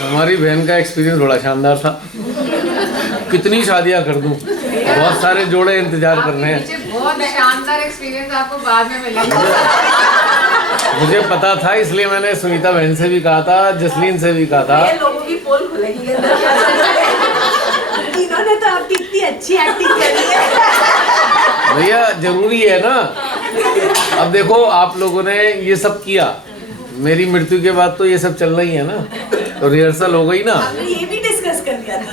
हमारी बहन का एक्सपीरियंस बड़ा शानदार था। कितनी शादियां कर दूं, बहुत सारे जोड़े इंतजार कर रहे हैं। बहुत शानदार एक्सपीरियंस आपको बाद में मिलेगा। मुझे पता था, इसलिए मैंने सुनीता बहन से भी कहा था, जसलीन से भी कहा था। ये लोगों की पोल खुलेगी इन्होंने तो आपकी इतनी अच्छी एक्टिंग करी है। भैया जरूरी है ना। अब देखो आप लोगों ने ये सब किया, मेरी मृत्यु के बाद तो ये सब चलना ही है ना, तो रिहर्सल हो गई ना। हमने ये भी डिस्कस कर लिया था।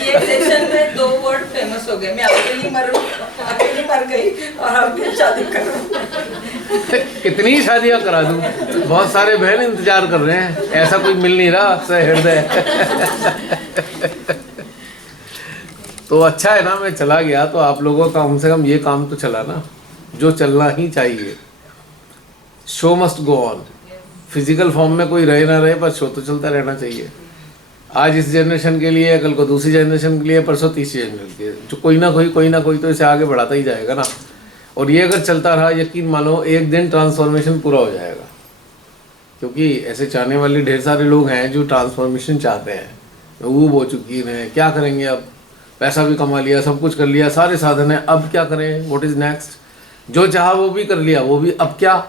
ये सेशन में 2 वर्ड फेमस हो गए, मैं अकेली मर गई और अब फिर शादी करूं। कितनी शादियां करा दूं, बहुत सारे बहन इंतजार कर रहे हैं, ऐसा कोई मिल नहीं रहा सहृदय। तो अच्छा है ना, मैं चला गया तो आप लोगों का कम से कम ये काम तो चला ना, जो चलना ही चाहिए। Show must go on. Physical form में कोई रहे ना रहे, पर शो तो चलता रहना चाहिए। आज इस जनरेशन के लिए, कल को दूसरी जनरेशन के लिए, परसों तीसरी जनरेशन के लिए, जो कोई ना कोई तो इसे आगे बढ़ाता ही जाएगा ना। और ये अगर चलता रहा, यकीन मानो एक दिन ट्रांसफॉर्मेशन पूरा हो जाएगा। क्योंकि ऐसे चाहने वाले ढेर सारे लोग हैं जो ट्रांसफॉर्मेशन चाहते हैं। वो हो चुकी है, क्या करेंगे अब, पैसा भी कमा लिया, सब कुछ कर लिया, सारे साधन है, अब क्या करें, व्हाट इज नेक्स्ट। जो चाहा वो भी कर लिया, वो भी अब क्या,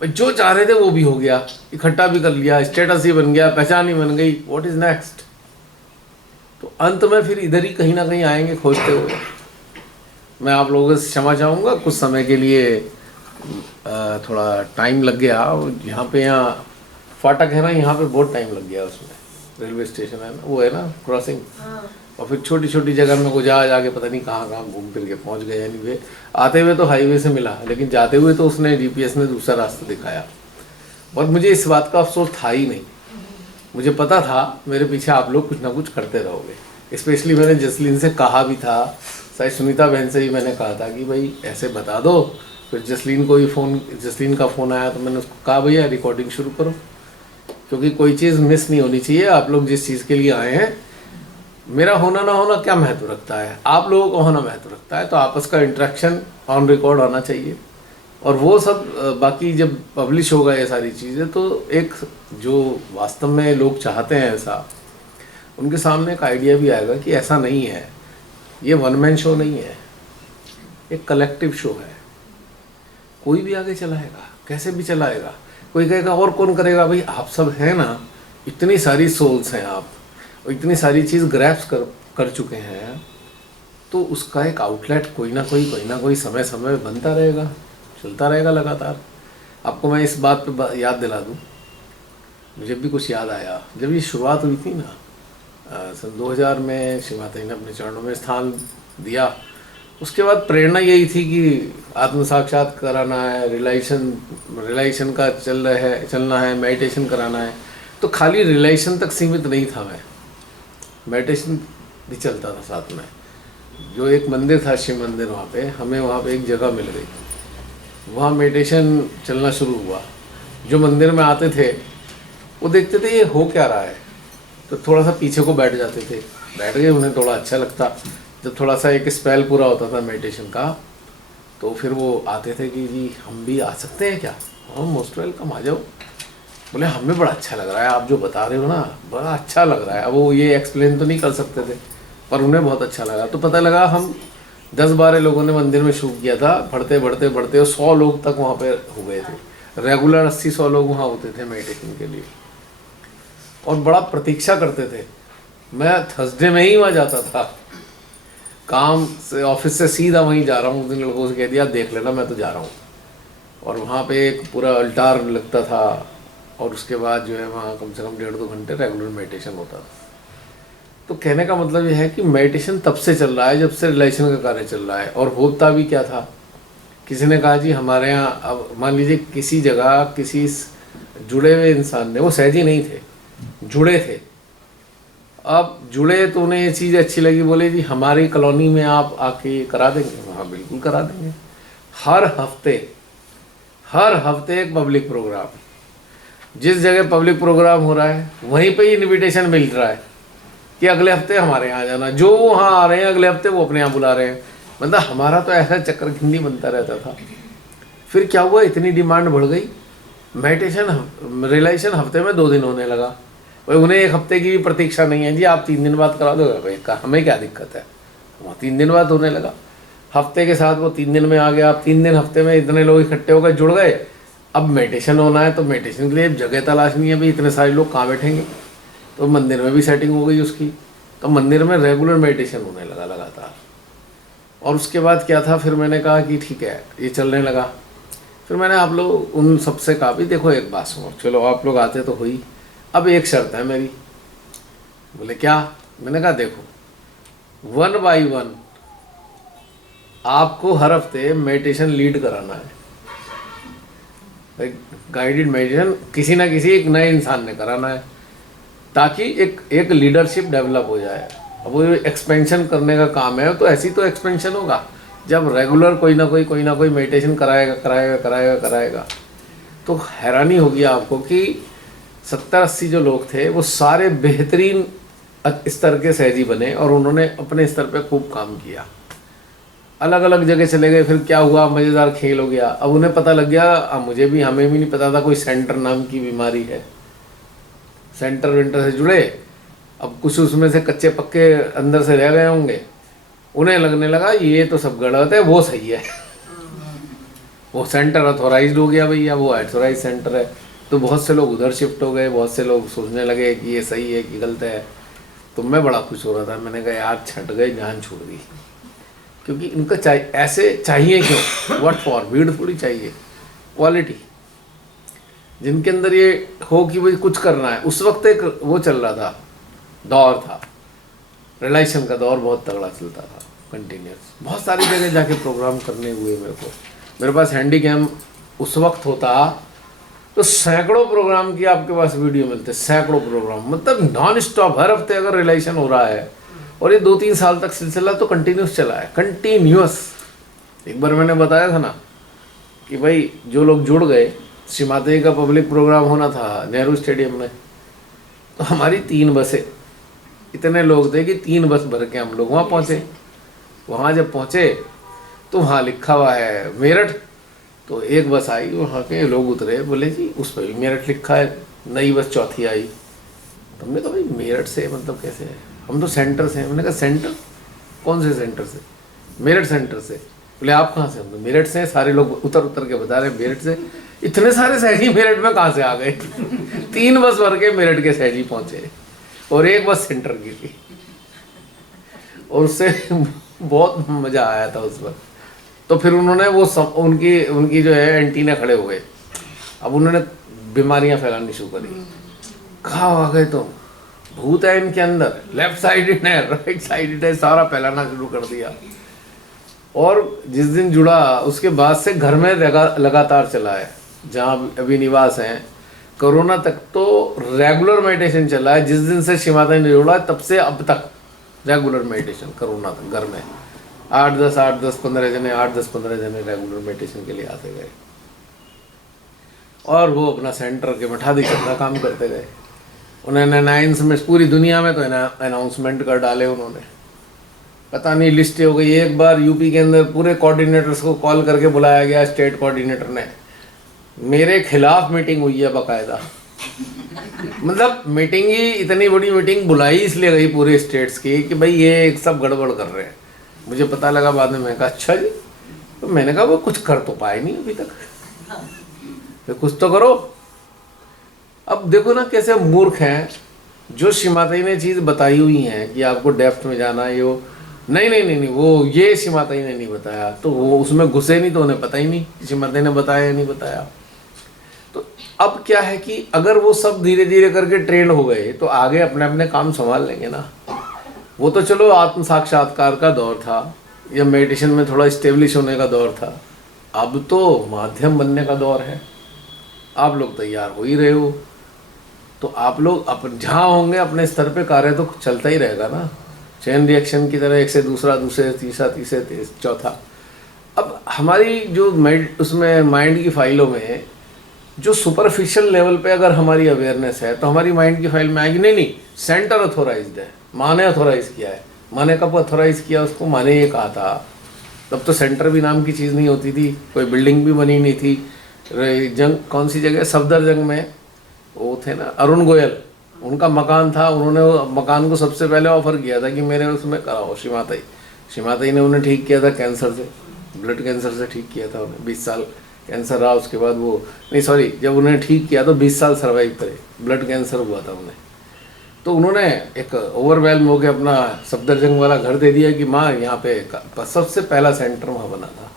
जो चाह रहे थे वो भी हो गया, इकट्ठा भी कर लिया, स्टेटस ही बन गया, पहचान ही बन गई, व्हाट इज नेक्स्ट। तो अंत में फिर इधर ही कहीं ना कहीं आएंगे खोजते हुए। मैं आप लोगों से क्षमा चाहूँगा, कुछ समय के लिए थोड़ा टाइम लग गया। यहाँ फाटक है ना, यहाँ पे बहुत टाइम लग गया। उसमें रेलवे स्टेशन है ना, वो है ना क्रॉसिंग, और फिर छोटी छोटी जगह में को जाके पता नहीं कहाँ घूम फिर के पहुँच गए। यानी वे आते हुए तो हाईवे से मिला, लेकिन जाते हुए तो उसने जीपीएस ने दूसरा रास्ता दिखाया। और मुझे इस बात का अफसोस था ही नहीं, मुझे पता था मेरे पीछे आप लोग कुछ ना कुछ करते रहोगे। स्पेशली मैंने जसलीन से कहा भी था, शायद सुनीता बहन से भी मैंने कहा था कि भाई ऐसे बता दो। फिर जसलीन का फ़ोन आया तो मैंने उसको कहा भैया रिकॉर्डिंग शुरू करो, क्योंकि कोई चीज़ मिस नहीं होनी चाहिए। आप लोग जिस चीज़ के लिए आए हैं, मेरा होना ना होना क्या महत्व रखता है, आप लोगों का होना महत्व रखता है। तो आपस का इंटरेक्शन ऑन रिकॉर्ड होना चाहिए। और वो सब बाकी जब पब्लिश होगा ये सारी चीज़ें, तो एक जो वास्तव में लोग चाहते हैं ऐसा, उनके सामने एक आइडिया भी आएगा कि ऐसा नहीं है, ये वन मैन शो नहीं है, एक कलेक्टिव शो है। कोई भी आगे चलाएगा, कैसे भी चलाएगा। कोई कहेगा और कौन करेगा, भाई आप सब हैं ना, इतनी सारी सोल्स हैं आप, और इतनी सारी चीज़ ग्रैप्स कर चुके हैं, तो उसका एक आउटलेट कोई ना कोई समय समय बनता रहेगा, चलता रहेगा लगातार। आपको मैं इस बात पे याद दिला दूं, मुझे भी कुछ याद आया जब ये शुरुआत हुई थी ना, सन 2000 में शिव माता ने अपने चरणों में स्थान दिया। उसके बाद प्रेरणा यही थी कि आत्म साक्षात कराना है, रिलाइजेशन का चलना है, मेडिटेशन कराना है। तो खाली रिलाइजेशन तक सीमित नहीं था मैं, मेडिटेशन भी चलता था साथ में। जो एक मंदिर था, शिव मंदिर, वहाँ पे हमें वहाँ पे एक जगह मिल गई, वहाँ मेडिटेशन चलना शुरू हुआ। जो मंदिर में आते थे वो देखते थे ये हो क्या रहा है, तो थोड़ा सा पीछे को बैठ जाते थे। बैठ गए, उन्हें थोड़ा अच्छा लगता। जब थोड़ा सा एक स्पेल पूरा होता था मेडिटेशन का, तो फिर वो आते थे कि जी हम भी आ सकते हैं क्या। हाँ मोस्ट वेलकम, आ जाओ। बोले हमें बड़ा अच्छा लग रहा है, आप जो बता रहे हो ना बड़ा अच्छा लग रहा है। अब वो ये एक्सप्लेन तो नहीं कर सकते थे, पर उन्हें बहुत अच्छा लगा। तो पता लगा हम 10-12 लोगों ने मंदिर में शुरू किया था। बढ़ते और 100 लोग तक वहाँ पे हो गए थे। रेगुलर 80-100 लोग वहाँ होते थे मेडिटेशन के लिए, और बड़ा प्रतीक्षा करते थे। मैं थर्सडे में ही वहाँ जाता था, काम से, ऑफिस से सीधा वहीं जा रहा हूँ। उस दिन लड़कों से कह दिया देख लेना, मैं तो जा रहा हूँ। और वहाँ पे एक पूरा अल्टार लगता था, और उसके बाद जो है वहाँ कम से कम 1.5-2 घंटे रेगुलर मेडिटेशन होता था। तो कहने का मतलब ये है कि मेडिटेशन तब से चल रहा है जब से रिलेशन का कार्य चल रहा है। और होता भी क्या था, किसी ने कहा जी हमारे यहाँ, अब मान लीजिए किसी जगह किसी जुड़े हुए इंसान ने, वो सहजी नहीं थे, जुड़े थे। अब जुड़े तो उन्हें ये चीज़ अच्छी लगी, बोले जी हमारी कॉलोनी में आप आके करा देंगे। हाँ बिल्कुल करा देंगे। हर हफ्ते एक पब्लिक प्रोग्राम, जिस जगह पब्लिक प्रोग्राम हो रहा है वहीं पे ही इनविटेशन मिल रहा है कि अगले हफ्ते हमारे यहाँ जाना। जो वहाँ आ रहे हैं अगले हफ्ते वो अपने यहाँ बुला रहे हैं। मतलब हमारा तो ऐसा चक्कर खिंडी बनता रहता था। फिर क्या हुआ, इतनी डिमांड बढ़ गई मेडिटेशन रियलाइजेशन हफ्ते में 2 दिन होने लगा। भाई उन्हें 1 हफ्ते की भी प्रतीक्षा नहीं है जी, आप 3 दिन बाद करा दोगे भाई, हमें क्या दिक्कत है। वहाँ 3 दिन बाद होने लगा, हफ्ते के साथ वो 3 दिन में आ गया। आप 3 दिन हफ्ते में इतने लोग इकट्ठे हो गए, जुड़ गए। अब मेडिटेशन होना है तो मेडिटेशन के लिए जगह तलाशनी है भाई, इतने सारे लोग कहाँ बैठेंगे। तो मंदिर में भी सेटिंग हो गई उसकी, तो मंदिर में रेगुलर मेडिटेशन होने लगा लगातार। और उसके बाद क्या था, फिर मैंने कहा कि ठीक है ये चलने लगा। फिर मैंने आप लोग उन सबसे कहा भी देखो एक बात सुनो, चलो आप लोग आते तो हुई, अब एक शर्त है मेरी। बोले क्या? मैंने कहा देखो 1 बाई 1 आपको हर हफ्ते मेडिटेशन लीड कराना है, गाइडेड मेडिटेशन किसी ना किसी एक नए इंसान ने कराना है, ताकि एक लीडरशिप डेवलप हो जाए। अब वो एक्सपेंशन करने का काम है, तो ऐसी तो एक्सपेंशन होगा जब रेगुलर कोई ना कोई मेडिटेशन कराएगा। तो हैरानी होगी आपको कि 70-80 जो लोग थे वो सारे बेहतरीन स्तर के सहजी बने और उन्होंने अपने स्तर पे खूब काम किया। अलग अलग जगह चले गए, फिर क्या हुआ, मज़ेदार खेल हो गया। अब उन्हें पता लग गया, हमें भी नहीं पता था कोई सेंटर नाम की बीमारी है। सेंटर वेंटर से जुड़े, अब कुछ उसमें से कच्चे पक्के अंदर से रह गए होंगे, उन्हें लगने लगा ये तो सब गलत है, वो सही है। वो सेंटर अथोराइज्ड हो गया भैया, वो अथोराइज सेंटर है। तो बहुत से लोग उधर शिफ्ट हो गए, बहुत से लोग सोचने लगे कि ये सही है कि गलत है। तो मैं बड़ा खुश हो रहा था, मैंने कहा यार छट गए, जान छूट गई। क्योंकि इनका ऐसे चाहिए क्यों, व्हाट फॉर, भीड़ थोड़ी चाहिए, क्वालिटी जिनके अंदर ये हो कि भाई कुछ करना है। उस वक्त एक वो चल रहा था, दौर था, रिलेशन का दौर बहुत तगड़ा चलता था, कंटिन्यूस। बहुत सारी जगह जाके प्रोग्राम करने हुए मेरे पास हैंडी कैम उस वक्त होता तो सैकड़ों प्रोग्राम की आपके पास वीडियो मिलते, सैकड़ों प्रोग्राम, मतलब नॉन स्टॉप हर हफ्ते अगर रिलेशन हो रहा है। और ये 2-3 साल तक सिलसिला तो कंटिन्यूस चला है, कंटिन्यूस। एक बार मैंने बताया था ना कि भाई जो लोग जुड़ गए, श्री माता जी का पब्लिक प्रोग्राम होना था नेहरू स्टेडियम में, तो हमारी 3 बसें, इतने लोग थे कि 3 बस भर के हम लोग वहाँ पहुँचे। वहाँ जब पहुँचे तो वहाँ लिखा हुआ है मेरठ, तो एक बस आई, वहाँ के लोग उतरे, बोले जी उस पर भी मेरठ लिखा है, नई बस चौथी आई। तो हमने कहा भाई मेरठ से मतलब कैसे है, हम तो सेंटर से हैं। मैंने कहा सेंटर, कौन से सेंटर से? मेरठ सेंटर से। बोले आप कहाँ से? हम तो मेरठ से। सारे लोग उतर के बता रहे मेरठ से। इतने सारे सहजी मेरठ में कहाँ से आ गए? 3 बस भर के मेरठ के सहजी पहुँचे और एक बस सेंटर की थी, और उससे बहुत मज़ा आया था उस वक्त। तो फिर उन्होंने वो सब उनकी जो है एंटीना खड़े हो गए। अब उन्होंने बीमारियां फैलानी शुरू करी। कहाँ आ गए तुम, भूत है इनके अंदर, लेफ्ट साइडेड है, राइट साइडेड है, सारा फैलाना शुरू कर दिया। और जिस दिन जुड़ा उसके बाद से घर में लगातार चला है, जहाँ अभी निवास हैं, कोरोना तक तो रेगुलर मेडिटेशन चला है। जिस दिन से श्री माता ने जोड़ा तब से अब तक रेगुलर मेडिटेशन, कोरोना तक घर में 8-10-15 जने रेगुलर मेडिटेशन के लिए आते गए, और वो अपना सेंटर के मठादी का काम करते गए। उन्होंने अनाउंस में पूरी दुनिया में तो अनाउंसमेंट कर डाले उन्होंने, पता नहीं लिस्ट हो गई। एक बार यूपी के अंदर पूरे कोऑर्डिनेटर्स को कॉल करके बुलाया गया, स्टेट कोऑर्डिनेटर ने, मेरे खिलाफ मीटिंग हुई है बाकायदा। मतलब मीटिंग ही, इतनी बड़ी मीटिंग बुलाई इसलिए गई पूरे स्टेट्स की कि भाई ये सब गड़बड़ कर रहे हैं। मुझे पता लगा बाद में, मैं कहा अच्छा जी। तो मैंने कहा वो कुछ कर तो पाए नहीं अभी तक, तो कुछ तो करो। अब देखो ना कैसे मूर्ख हैं, जो श्री माता जी ने चीज़ बताई हुई है कि आपको डेप्थ में जाना है, वो नहीं, वो ये श्री माता जी ने नहीं बताया, तो वो उसमें घुसे नहीं, तो उन्हें पता ही नहीं श्री माता जी ने बताया या नहीं बताया। तो अब क्या है कि अगर वो सब धीरे धीरे करके ट्रेंड हो गए तो आगे अपने अपने काम संभाल लेंगे ना। वो तो चलो आत्म साक्षात्कार का दौर था, या मेडिटेशन में थोड़ा स्टेब्लिश होने का दौर था। अब तो माध्यम बनने का दौर है। आप लोग तैयार हो ही रहे हो, तो आप लोग अपन जहाँ होंगे अपने स्तर पे कार्य तो चलता ही रहेगा ना, चेन रिएक्शन की तरह, एक से दूसरा, दूसरे तीसरा, तीसरे चौथा। अब हमारी जो उसमें माइंड की फाइलों में जो सुपरफिशियल लेवल पे अगर हमारी अवेयरनेस है, तो हमारी माइंड की फाइल में आएगी नहीं सेंटर अथोराइज्ड है, माँ ने अथोराइज किया है। माँ ने कब अथोराइज किया उसको? माँ ने ये कहा था। तब तो सेंटर भी नाम की चीज़ नहीं होती थी, कोई बिल्डिंग भी बनी नहीं थी, जंग कौन सी जगह, सफदरजंग में वो थे ना अरुण गोयल, उनका मकान था, उन्होंने वो मकान को सबसे पहले ऑफर किया था कि मेरे उसमें कराओ। श्रीमाताई ने उन्हें ठीक किया था कैंसर से, ब्लड कैंसर से ठीक किया था उन्हें। 20 साल कैंसर रहा, उसके बाद वो नहीं सॉरी जब उन्हें ठीक किया तो 20 साल सर्वाइव करे, ब्लड कैंसर हुआ था उन्हें। तो उन्होंने एक ओवरवेल्म हो के अपना सफदरजंग वाला घर दे दिया कि माँ यहाँ पे सबसे पहला सेंटर वहाँ बना था।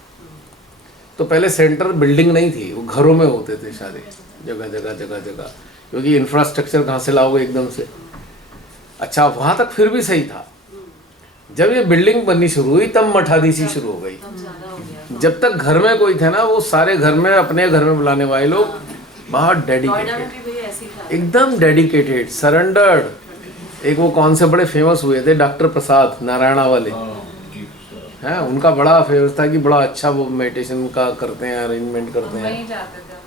तो पहले सेंटर बिल्डिंग नहीं थी, वो घरों में होते थे शादी, जगह जगह, क्योंकि इंफ्रास्ट्रक्चर कहाँ से लाओगे एकदम से। अच्छा वहाँ तक फिर भी सही था, जब ये बिल्डिंग बननी शुरू हुई तब मठाधीसी शुरू हो गई। जब तक घर में कोई थे ना, वो सारे घर में अपने घर में बुलाने वाले लोग बहुत डेडिकेटेड, एकदम डेडिकेटेड, सरेंडर्ड। एक वो कौन से बड़े फेमस हुए थे डॉक्टर प्रसाद नारायणा वाले हैं, उनका बड़ा फेमस था कि बड़ा अच्छा वो मेडिटेशन का करते हैं, अरेंजमेंट करते हैं, वहीं जाते थे हम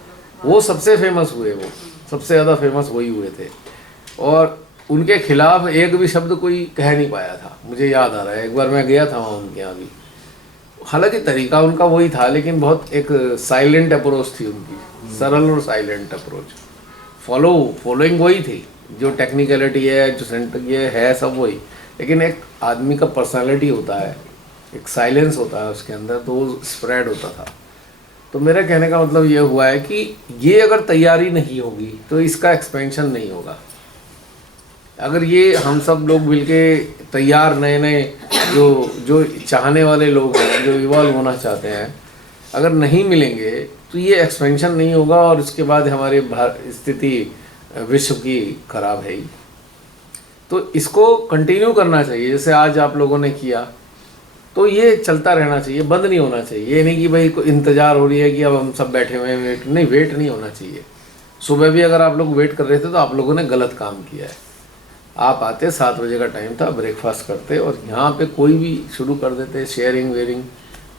लोग। वो सबसे फेमस हुए, वो सबसे ज़्यादा फेमस वही हुए थे। और उनके खिलाफ एक भी शब्द कोई कह नहीं पाया था। मुझे याद आ रहा है एक बार मैं गया था वहाँ उनके यहाँ भी, हालांकि तरीका उनका वही था लेकिन बहुत एक साइलेंट अप्रोच थी उनकी, सरल और साइलेंट अप्रोच। फॉलोइंग वही थी, जो टेक्निकलिटी है, जो सेंटर ये है सब वही, लेकिन एक आदमी का पर्सनालिटी होता है, एक साइलेंस होता है उसके अंदर, तो वो स्प्रेड होता था। तो मेरा कहने का मतलब ये हुआ है कि ये अगर तैयारी नहीं होगी तो इसका एक्सपेंशन नहीं होगा। अगर ये हम सब लोग मिलके तैयार नए नए जो चाहने वाले लोग हैं, जो इवॉल्व होना चाहते हैं, अगर नहीं मिलेंगे तो ये एक्सपेंशन नहीं होगा और उसके बाद हमारी स्थिति विश्व की खराब है ही। तो इसको कंटिन्यू करना चाहिए, जैसे आज आप लोगों ने किया, तो ये चलता रहना चाहिए, बंद नहीं होना चाहिए। ये नहीं कि भाई को इंतज़ार हो रही है कि अब हम सब बैठे हुए हैं, वेट नहीं होना चाहिए। सुबह भी अगर आप लोग वेट कर रहे थे तो आप लोगों ने गलत काम किया है। आप आते 7 बजे का टाइम था, ब्रेकफास्ट करते और यहाँ पे कोई भी शुरू कर देते शेयरिंग वेयरिंग।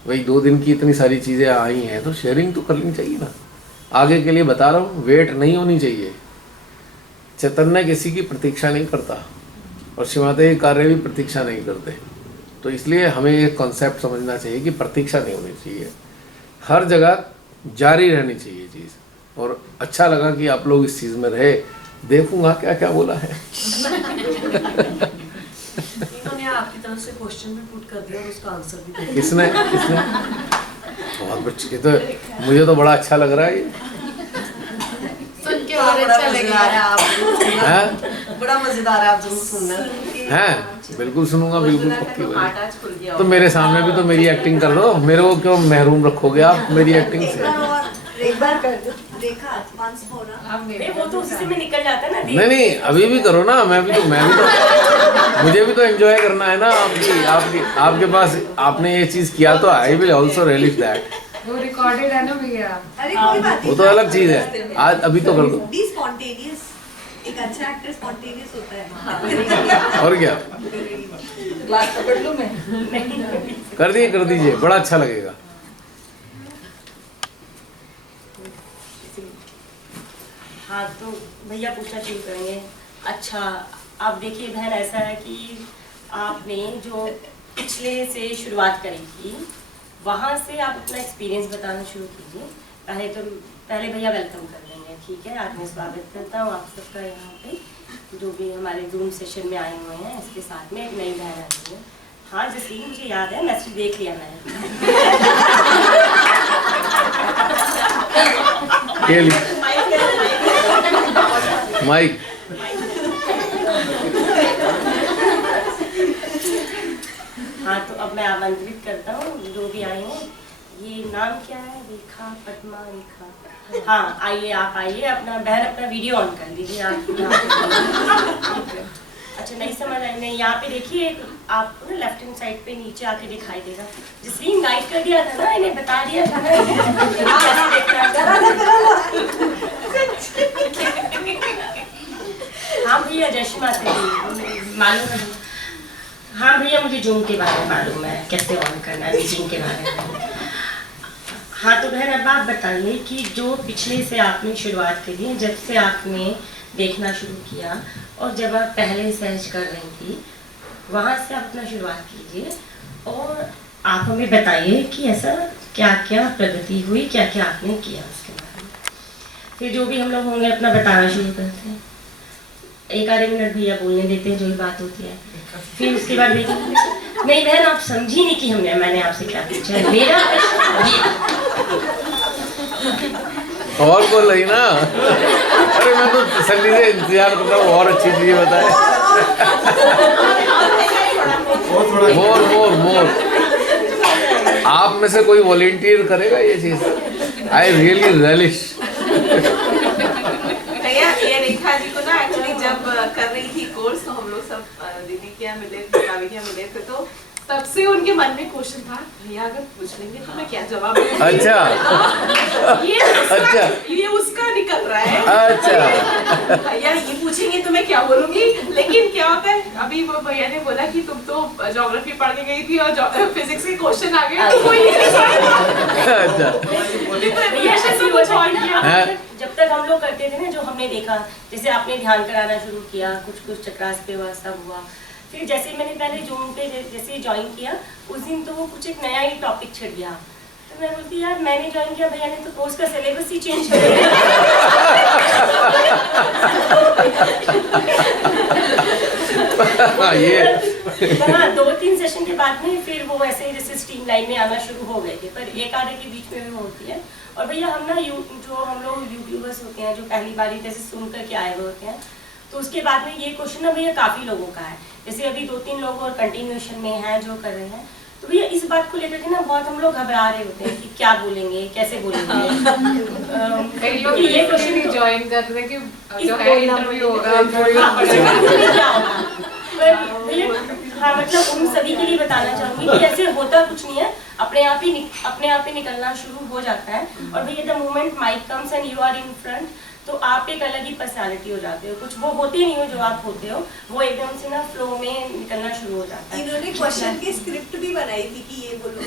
वही 2 दिन की इतनी सारी चीज़ें आई हैं तो शेयरिंग तो करनी चाहिए ना। आगे के लिए बता रहा हूँ, वेट नहीं होनी चाहिए। चैतन्य किसी की प्रतीक्षा नहीं करता और श्रीमाता कार्य भी प्रतीक्षा नहीं करते। तो इसलिए हमें एक कॉन्सेप्ट समझना चाहिए कि प्रतीक्षा नहीं होनी चाहिए, हर जगह जारी रहनी चाहिए चीज़। और अच्छा लगा कि आप लोग इस चीज़ में रहे। देखूंगा क्या क्या बोला है। इन्होंने आपकी तरफ से क्वेश्चन भी पुट कर दिया और उसका आंसर भी दिया। किसने? बहुत बच्चे, तो मुझे तो बड़ा अच्छा लग रहा है ये। सुन के और अच्छा लगेगा। बड़ा मजेदार है, आप जरूर सुनना हैं, बिल्कुल सुनूंगा, बिल्कुल पक्की बात। आटा आज खुल गया तो मेरे सामने भी तो मेरी एक्टिंग कर दो, मेरे को क्यों महरूम रखोगे आप मेरी एक्टिंग से? एक बार कर दो, देखा वंस मोर ना। अब नहीं, वो तो उसी में निकल जाता है ना। नहीं अभी भी करो ना, मैं भी तो मुझे भी तो एंजॉय करना है ना। आपके पास आपने ये चीज़ किया तो I will also release that. वो रिकॉर्डेड है ना भैया। अरे कोई बात नहीं, वो तो अलग चीज़ है। आज अभी तो कर दो। बी स्पॉन्टेनियस, एक अच्छा एक्टर स्पॉन्टेनियस होता है। और क्या, ग्लास पकड़ लूं मैं? कर दीजिए, बड़ा अच्छा लगेगा। हाँ तो भैया पूछना शुरू करेंगे। अच्छा आप देखिए बहन, ऐसा है कि आपने जो पिछले से शुरुआत करी थी वहाँ से आप अपना एक्सपीरियंस बताना शुरू कीजिए। पहले भैया वेलकम कर देंगे, ठीक है? आज मैं स्वागत करता हूँ आप सबका यहाँ पे, जो भी हमारे जूम सेशन में आए हुए हैं। इसके साथ में एक नई बहन आती है। हाँ जैसे मुझे याद है, मैसेज देख लिया मैंने। माइक हाँ तो अब मैं आमंत्रित करता हूँ जो भी आए हैं। ये नाम क्या है? रेखा, पद्मा, रेखा। हाँ आइए, आप आइए, अपना बहन अपना वीडियो ऑन कर लीजिए आप। अच्छा नहीं समझ आई, नहीं यहाँ पे देखिए, आपको ना लेफ्ट हैंड साइड पे नीचे आके दिखाई देगा। जिसने गाइड कर दिया था ना, इन्हें बता दिया था ना कैसे देखना। हाँ भैया जय श्री माता दी, मालूम है। हाँ भैया मुझे जूम के बारे में मालूम है, कैसे ऑन करना है मीटिंग के बारे में। हाँ तो बहन अब आप बताइए कि जो पिछले से आपने शुरुआत करी है, जब से आपने देखना शुरू किया और जब आप पहले सर्च कर रही थी, वहाँ से आप अपना शुरुआत कीजिए और आप हमें बताइए कि ऐसा क्या क्या प्रगति हुई, क्या क्या आपने किया उसके बारे में। फिर जो भी हम लोग होंगे अपना बताना शुरू करते हैं, 1 मिनट भैया बोलने देते हैं जो भी बात होती है। फिर उसके बाद देखिए, नहीं बहन आप समझी नहीं कि मैंने आपसे क्या पूछा है, मेरा प्रश्न ये। और बोल रही ना। अरे मैं तो तसल्ली से इंतजार कर रहा हूँ और अच्छी चीजें बताए। मोर मोर मोर। आप में से कोई वॉलेंटियर करेगा ये चीज? I really relish। भैया ये रेखा जी को ना एक्चुअली जब कर रही थी कोर्स तो हम लोग सब दीदी के यहाँ मिले थे, भाभी के यहाँ मिले थे, तो तब से उनके मन में क्वेश्चन था भैया अगर पूछ लेंगे तो मैं क्या जवाब दूंगी? अच्छा। अच्छा। ये उसका निकल रहा है। अच्छा। भैया ये पूछेंगे तो मैं क्या बोलूंगी, लेकिन क्या होता है अभी वो भैया ने बोला कि तुम तो ज्योग्राफी पढ़ के गई थी और फिजिक्स के क्वेश्चन आ गए तो कोई नहीं सोचेगा। अच्छा। जब तक हम लोग करते थे ना, जो हमने देखा, जैसे आपने ध्यान कराना शुरू किया, कुछ चक्रास पे हुआ, सब हुआ। फिर जैसे मैंने पहले जूम पे जैसे ज्वाइन किया, उस दिन तो वो कुछ एक नया ही टॉपिक छिड़ गया। तो मैं बोलती यार मैंने ज्वाइन किया, भैया ने तो कोर्स का सिलेबस ही चेंज कर दिया। ये हाँ, 2-3 सेशन के बाद में फिर वो ऐसे जैसे स्ट्रीम लाइन में आना शुरू हो गए थे, पर एक आधे के बीच में भी वो होती है। और भैया हम ना जो हम लोग यूट्यूबर्स होते हैं, जो पहली बारी जैसे सुन करके आए हुए होते हैं, तो उसके बाद में ये क्वेश्चन ना भैया काफ़ी लोगों का है। जैसे अभी 2-3 लोग और कंटिन्यूएशन में हैं जो कर रहे हैं, तो भैया इस बात को लेकर के ना बहुत हम लोग घबरा रहे होते हैं कि क्या बोलेंगे, कैसे बोलेंगे। कई लोग ये क्वेश्चन ज्वाइन कर रहे हैं कि जो है इंटरव्यू होगा भैया, हाँ मतलब उन सभी के लिए बताना चाहूंगी कि ऐसे होता कुछ नहीं है, अपने आप ही निकलना शुरू हो जाता है। और भैया the moment mic comes and you are in front, तो आप एक अलग ही पर्सनालिटी हो जाते हो, कुछ वो होते नहीं हो जो आप होते हो, वो एकदम से ना फ्लो में निकलना शुरू हो जाता है। इन्होंने क्वेश्चन की स्क्रिप्ट भी बनाई थी कि ये बोलो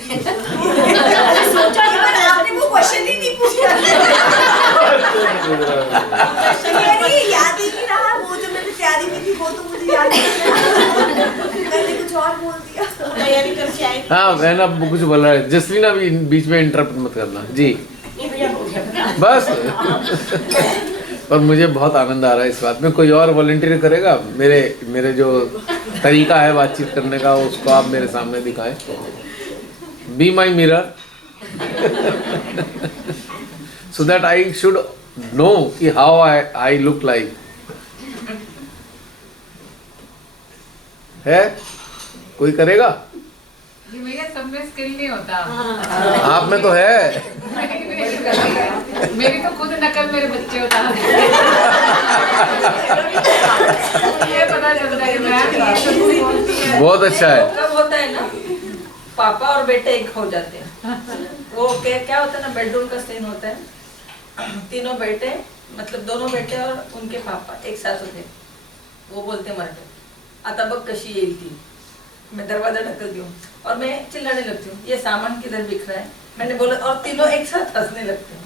सोचा था पर आपने वो क्वेश्चन ही नहीं पूछा। याद ही नहीं रहा, वो जो मैंने तैयारी की थी वो तो मुझे याद नहीं रहा, मैंने कुछ और बोल दिया। तैयारी करके आई। हाँ बहन अब कुछ बोल रहा है, जसलीन अभी बीच में इंटरप्ट मत करना जी। भैया हो गया बस। और मुझे बहुत आनंद आ रहा है इस बात में। कोई और वॉलंटियर करेगा? मेरे जो तरीका है बातचीत करने का उसको आप मेरे सामने दिखाएं। Be my mirror so that I should know कि हाउ आई लुक लाइक। है कोई करेगा? भैया सब में स्किल नहीं होता। आप में तो है। मेरी तो खुद नकल मेरे बच्चे उतार ये पता चलता है बहुत अच्छा है। कब होता है ना, पापा और बेटे एक हो जाते हैं। वो क्या होता है ना, बेडरूम का सीन होता है, तीनों बेटे मतलब दोनों बेटे और उनके पापा एक साथ होते। वो बोलते मराठी, आता बघ कशी येईल ती। मैं दरवाजा ढकलती हूँ और मैं चिल्लाने लगती हूँ, ये सामान किधर बिख रहा है। मैंने बोला और तीनों एक साथ हंसने लगते हैं।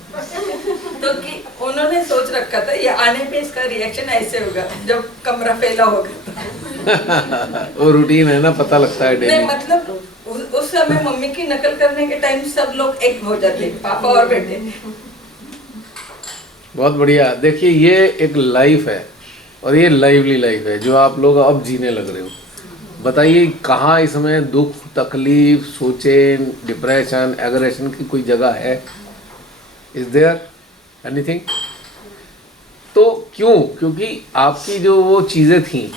तो कि उन्होंने सोच रखा था ये आने पे इसका रिएक्शन ऐसे होगा जब कमरा फैला होगा। वो रूटीन है ना, पता लगता है नहीं डेली। मतलब उस समय मम्मी की नकल करने के टाइम सब लोग एक हो जाते, पापा और बेटे। बहुत बढ़िया। देखिए ये एक लाइफ है और ये लाइवली लाइफ है जो आप लोग अब जीने लग रहे हो। बताइए कहाँ इसमें दुख, तकलीफ, सोचें, डिप्रेशन, एग्रेशन की कोई जगह है? Is there anything? तो क्यों? क्योंकि आपकी जो वो चीज़ें थी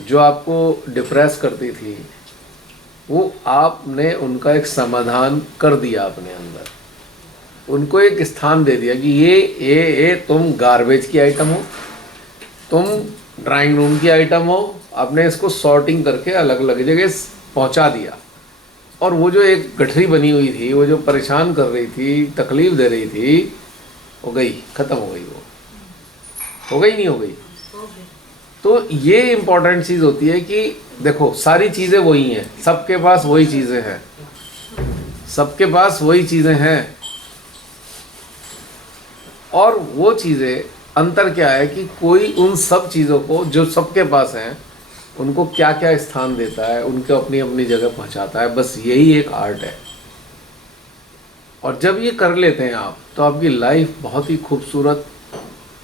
जो आपको डिप्रेस करती थी, वो आपने उनका एक समाधान कर दिया अपने अंदर, उनको एक स्थान दे दिया कि ये तुम गार्बेज की आइटम हो, तुम ड्राइंग रूम की आइटम हो। आपने इसको सॉर्टिंग करके अलग अलग जगह पहुंचा दिया। और वो जो एक गठरी बनी हुई थी, वो जो परेशान कर रही थी, तकलीफ दे रही थी, हो गई, ख़त्म हो गई। वो हो गई, नहीं हो गई? तो ये इम्पोर्टेंट चीज़ होती है कि देखो सारी चीज़ें वही हैं, सबके पास वही चीज़ें हैं, सबके पास वही चीज़ें हैं। और वो चीज़ें, अंतर क्या है कि कोई उन सब चीज़ों को जो सबके पास हैं उनको क्या क्या स्थान देता है, उनको अपनी अपनी जगह पहुंचाता है। बस यही एक आर्ट है। और जब ये कर लेते हैं आप, तो आपकी लाइफ बहुत ही खूबसूरत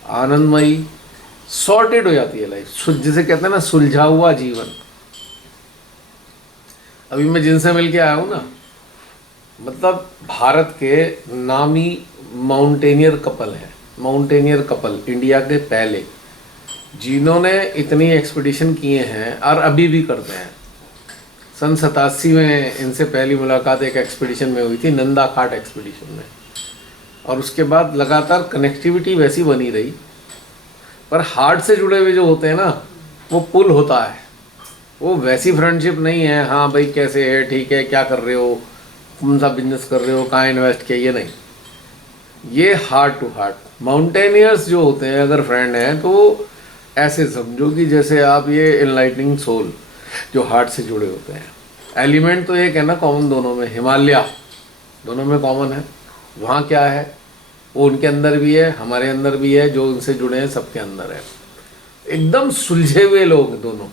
आनंदमयी, सॉर्टेड हो जाती है लाइफ, जिसे कहते हैं ना सुलझा हुआ जीवन। अभी मैं जिनसे मिल के आया हूँ ना, मतलब भारत के नामी माउंटेनियर कपल है, माउंटेनियर कपल इंडिया के पहले, जिन्होंने इतनी एक्सपीडिशन किए हैं और अभी भी करते हैं। सन 87 में इनसे पहली मुलाकात एक एक्सपीडिशन में हुई थी, नंदा घाट एक्सपीडिशन में, और उसके बाद लगातार कनेक्टिविटी वैसी बनी रही। पर हार्ट से जुड़े हुए जो होते हैं ना, वो पुल होता है, वो वैसी फ्रेंडशिप नहीं है हाँ भाई कैसे है, ठीक है, क्या कर रहे हो, कौन सा बिजनेस कर रहे हो, कहाँ इन्वेस्ट किया, ये नहीं। ये हार्ट टू हार्ट माउंटेनियर्स जो होते हैं, अगर फ्रेंड हैं तो ऐसे समझो कि जैसे आप ये एनलाइटनिंग सोल जो हार्ट से जुड़े होते हैं। एलिमेंट तो एक है ना कॉमन दोनों में, हिमालय दोनों में कॉमन है। वहाँ क्या है वो उनके अंदर भी है, हमारे अंदर भी है, जो उनसे जुड़े हैं सबके अंदर है। एकदम सुलझे हुए लोग दोनों।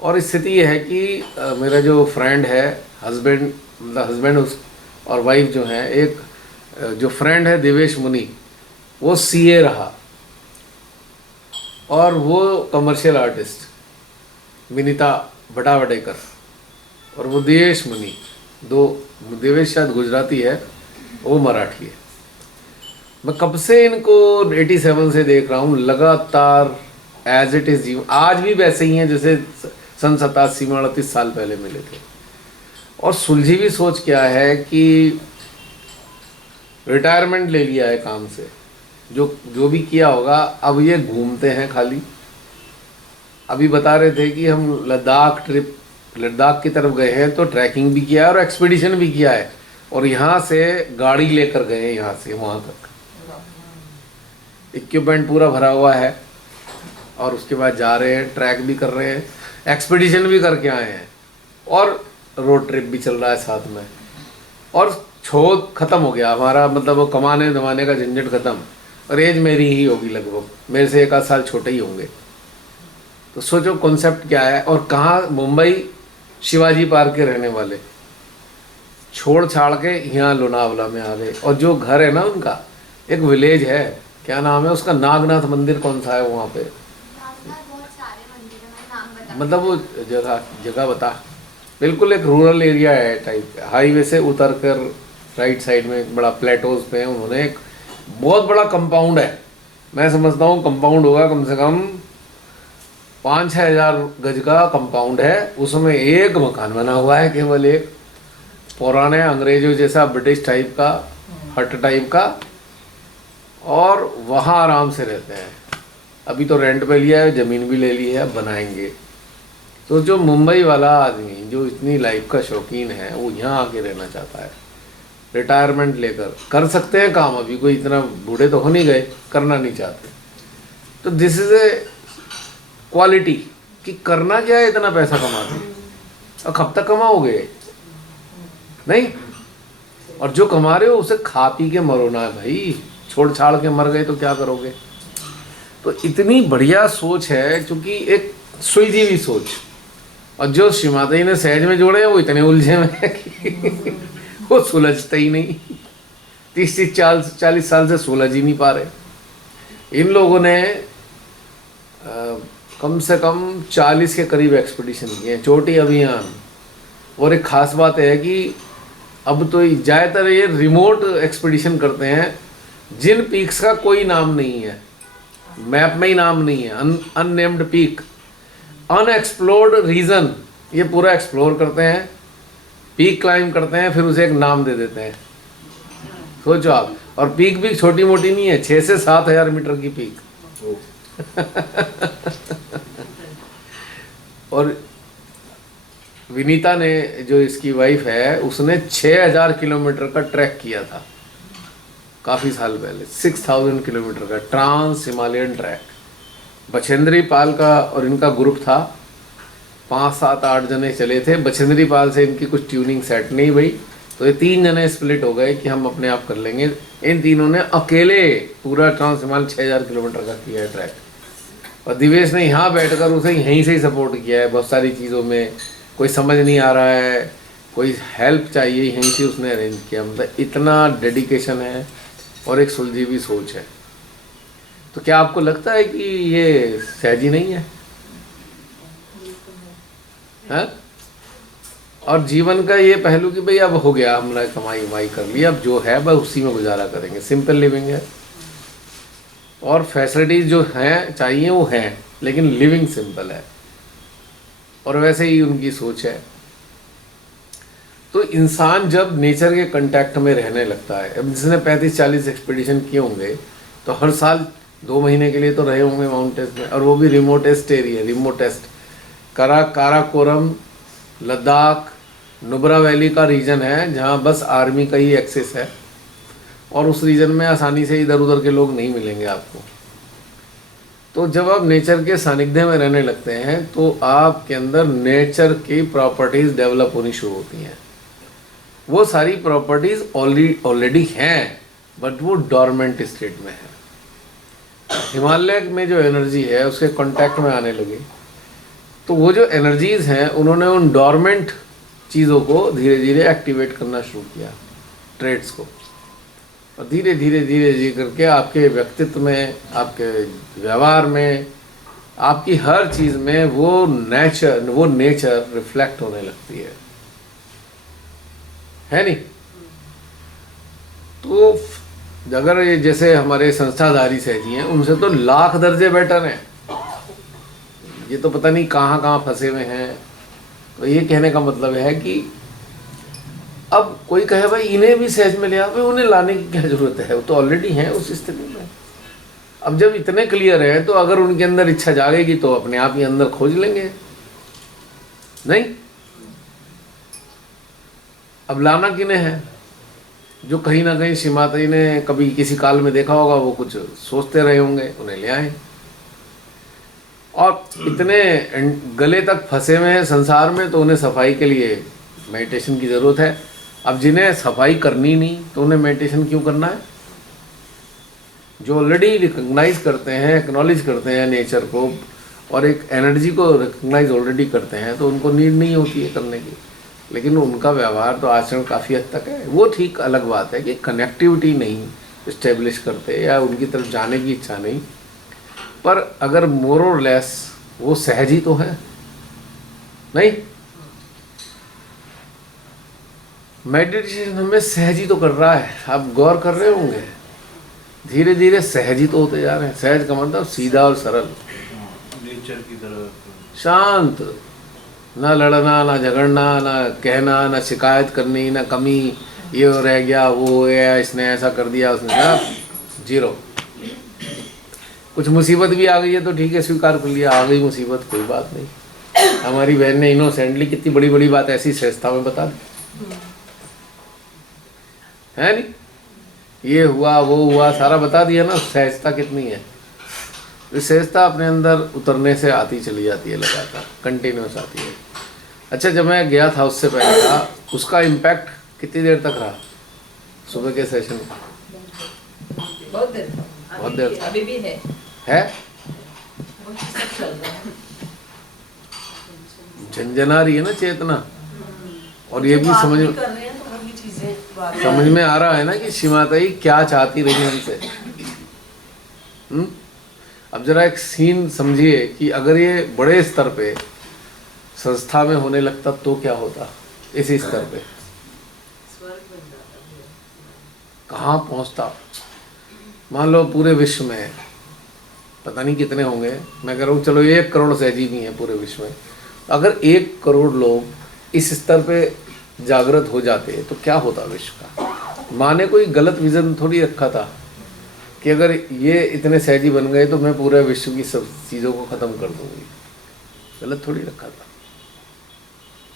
और स्थिति ये है कि मेरा जो फ्रेंड है, हस्बैंड, मतलब हस्बैंड और वाइफ जो हैं, एक जो फ्रेंड है देवेश मुनि, वो सीए रहा, और वो कमर्शियल आर्टिस्ट विनीता भटावडेकर, और वो देवेश मुनि, दो, देवेश शायद गुजराती है, वो मराठी है। मैं कब से इनको 87 से देख रहा हूँ, लगातार एज इट इज़ जीवन, आज भी वैसे ही हैं जैसे सन 87 में 38 साल पहले मिले थे। और सुलझी भी सोच क्या है कि रिटायरमेंट ले लिया है काम से, जो भी किया होगा, अब ये घूमते हैं खाली। अभी बता रहे थे कि हम लद्दाख की तरफ गए हैं, तो ट्रैकिंग भी किया है और एक्सपीडिशन भी किया है, और यहाँ से गाड़ी लेकर गए हैं, यहाँ से वहाँ तक इक्विपमेंट पूरा भरा हुआ है, और उसके बाद जा रहे हैं, ट्रैक भी कर रहे हैं, एक्सपीडिशन भी करके आए हैं, और रोड ट्रिप भी चल रहा है साथ में। और छोड़ खत्म हो गया हमारा, मतलब वो कमाने दमाने का झंझट खत्म। और एज मेरी ही होगी लगभग, मेरे से 1 साल छोटे ही होंगे। तो सोचो कॉन्सेप्ट क्या है। और कहाँ, मुंबई शिवाजी पार्क के रहने वाले, छोड़ छाड़ के यहाँ लोनावला में आ गए। और जो घर है ना उनका, एक विलेज है, क्या नाम है उसका, नागनाथ मंदिर कौन सा है वहाँ पे, मतलब वो जगह बता। बिल्कुल एक रूरल एरिया है टाइप, हाईवे से उतर कर राइट साइड में एक बड़ा प्लेटोज पे उन्होंने एक बहुत बड़ा कंपाउंड है। मैं समझता हूँ कंपाउंड होगा कम से कम 5-6 हज़ार गज का कंपाउंड है। उसमें एक मकान बना हुआ है, केवल एक, पुराने अंग्रेजों जैसा ब्रिटिश टाइप का, हट टाइप का, और वहाँ आराम से रहते हैं। अभी तो रेंट पे लिया है, ज़मीन भी ले ली है, अब बनाएंगे। तो जो मुंबई वाला आदमी जो इतनी लाइफ का शौकीन है, वो यहाँ आके रहना चाहता है, रिटायरमेंट लेकर। कर सकते हैं काम, अभी कोई इतना बूढ़े तो हो नहीं गए, करना नहीं चाहते। तो दिस इज़ ए क्वालिटी कि करना क्या है, इतना पैसा कमाते, और कब तक कमाओगे, नहीं। और जो कमा रहे हो उसे खा पी के मरो ना भाई, छोड़ छाड़ के मर गए तो क्या करोगे। तो इतनी बढ़िया सोच है, क्योंकि एक सुलझी हुई सोच। और जो श्रीमाता ने सहज में जोड़े हैं, वो इतने उलझे में है कि वो सुलझते ही नहीं। 30-40 साल से सुलझ ही नहीं पा रहे। इन लोगों ने कम से कम 40 के करीब एक्सपीडिशन किए हैं, चोटी अभियान। और एक ख़ास बात है कि अब तो ज़्यादातर ये रिमोट एक्सपीडिशन करते हैं, जिन पीक्स का कोई नाम नहीं है, मैप में ही नाम नहीं है, अननेम्ड पीक, अनएक्सप्लोर्ड रीजन, ये पूरा एक्सप्लोर करते हैं, पीक क्लाइंब करते हैं, फिर उसे एक नाम दे देते हैं। सोचो आप। और पीक भी छोटी मोटी नहीं है, 6 से 7 हज़ार मीटर की पीक। और विनीता ने, जो इसकी वाइफ है, उसने 6000 किलोमीटर का ट्रैक किया था काफ़ी साल पहले, 6000 किलोमीटर का trans Himalayan track. Bachendri Pal का और इनका ग्रुप था, 5-7-8 जने चले थे। बछेंद्री पाल से इनकी कुछ ट्यूनिंग सेट नहीं भाई, तो ये 3 जने स्प्लिट हो गए कि हम अपने आप कर लेंगे। इन तीनों ने अकेले पूरा ट्रांस हिमालय 6000 किलोमीटर का किया है ट्रैक। और दिवेश ने यहाँ बैठकर उसे यहीं से ही सपोर्ट किया है बहुत सारी चीज़ों में। कोई समझ नहीं आ रहा है, कोई हेल्प चाहिए, यहीं से उसने अरेंज किया। मतलब इतना डेडिकेशन है और एक सुलझी हुई सोच है। तो क्या आपको लगता है कि ये सहजी नहीं है? हैं? और जीवन का ये पहलू कि भाई अब हो गया, हमने कमाई वमाई कर ली, अब जो है बस उसी में गुजारा करेंगे, सिंपल लिविंग है। और फैसिलिटीज जो हैं चाहिए वो हैं, लेकिन लिविंग सिंपल है। और वैसे ही उनकी सोच है। तो इंसान जब नेचर के कांटेक्ट में रहने लगता है, अब जिसने 35-40 एक्सपीडिशन किए होंगे तो हर साल 2 महीने के लिए तो रहे होंगे माउंटेन्स में, और वो भी remotest area, remotest Karakoram, Ladakh, Nubra valley का रीजन है जहाँ बस आर्मी का ही एक्सेस है, और उस रीजन में आसानी से इधर उधर के लोग नहीं मिलेंगे आपको। तो जब आप नेचर के सानिध्य में रहने लगते हैं तो आपके अंदर नेचर की प्रॉपर्टीज़ डेवलप होनी शुरू होती हैं। वो सारी प्रॉपर्टीज़ ऑलरेडी हैं, बट वो डॉर्मेंट स्टेट में है। हिमालय में जो एनर्जी है उसके कांटेक्ट में आने लगे, तो वो जो एनर्जीज़ हैं उन्होंने उन डॉर्मेंट चीज़ों को धीरे धीरे एक्टिवेट करना शुरू किया, ट्रेड्स को। और धीरे धीरे धीरे धीरे करके आपके व्यक्तित्व में, आपके व्यवहार में, आपकी हर चीज़ में वो नेचर रिफ्लेक्ट होने लगती है नहीं? तो अगर ये जैसे हमारे संस्थाधारी सहजी हैं, उनसे तो लाख दर्जे बेटर हैं। ये तो पता नहीं कहाँ कहाँ फंसे हुए हैं। तो ये कहने का मतलब है कि अब कोई कहे भाई इन्हें भी सहज में ले आओ, उन्हें लाने की क्या जरूरत है, वो तो ऑलरेडी हैं उस स्थिति में। अब जब इतने क्लियर है तो अगर उनके अंदर इच्छा जागेगी तो अपने आप ही अंदर खोज लेंगे, नहीं? अब लाना किन्हें है? जो कहीं ना कहीं श्री माता जी ने कभी किसी काल में देखा होगा, वो कुछ सोचते रहे होंगे, उन्हें ले आए। और इतने गले तक फंसे हुए हैं संसार में, तो उन्हें सफाई के लिए मेडिटेशन की ज़रूरत है। अब जिन्हें सफाई करनी नहीं तो उन्हें मेडिटेशन क्यों करना है? जो ऑलरेडी रिकग्नाइज करते हैं, एक्नॉलेज करते हैं नेचर को, और एक एनर्जी को रिकग्नाइज ऑलरेडी करते हैं, तो उनको नीड नहीं होती है करने की। लेकिन उनका व्यवहार तो आचरण काफ़ी हद तक है। वो ठीक अलग बात है कि कनेक्टिविटी नहीं इस्टेब्लिश करते या उनकी तरफ जाने की इच्छा नहीं, पर अगर मोर और लेस वो सहज ही तो है, नहीं? मेडिटेशन हमें सहज ही तो कर रहा है। आप गौर कर रहे होंगे, धीरे धीरे सहज ही तो होते जा रहे हैं। सहज का मतलब सीधा और सरल, नेचर की तरह शांत, ना लड़ना, ना झगड़ना, ना कहना, ना शिकायत करनी, ना कमी, ये रह गया, वो हो गया, इसने ऐसा कर दिया, उसने जीरो। कुछ मुसीबत भी आ गई है तो ठीक है, स्वीकार कर लिया, आ गई मुसीबत, कोई बात नहीं। हमारी बहन ने इनोसेंटली कितनी बड़ी बड़ी बात ऐसी सहजता में बता दी, है नहीं? ये हुआ, वो हुआ, सारा बता दिया ना। सहजता कितनी है? सहजता अपने अंदर उतरने से आती चली जाती है, लगातार कंटिन्यूस आती है। अच्छा, जब मैं गया था उससे पहले का, उसका इम्पैक्ट कितनी देर तक रहा? सुबह के सेशन में बहुत देर, बहुत देर अभी भी है वही सब चल रहा है। झंझना रही है ना चेतना। और ये भी समझ कर रहे हैं तो वही चीजें समझ में आ रहा है ना कि श्री माता जी क्या चाहती रही हमसे। अब जरा एक सीन समझिए कि अगर ये बड़े स्तर पे संस्था में होने लगता तो क्या होता, इसी स्तर पे स्वर्ग बन जाता है। कहाँ पहुँचता। मान लो पूरे विश्व में पता नहीं कितने होंगे, मैं कह रहा हूँ चलो 1 करोड़ सहजी भी हैं पूरे विश्व में। अगर 1 करोड़ लोग इस स्तर पे जागृत हो जाते तो क्या होता विश्व का। माँ ने कोई गलत विजन थोड़ी रखा था कि अगर ये इतने सहजी बन गए तो मैं पूरे विश्व की सब चीज़ों को ख़त्म कर दूँगी, गलत थोड़ी रखा था।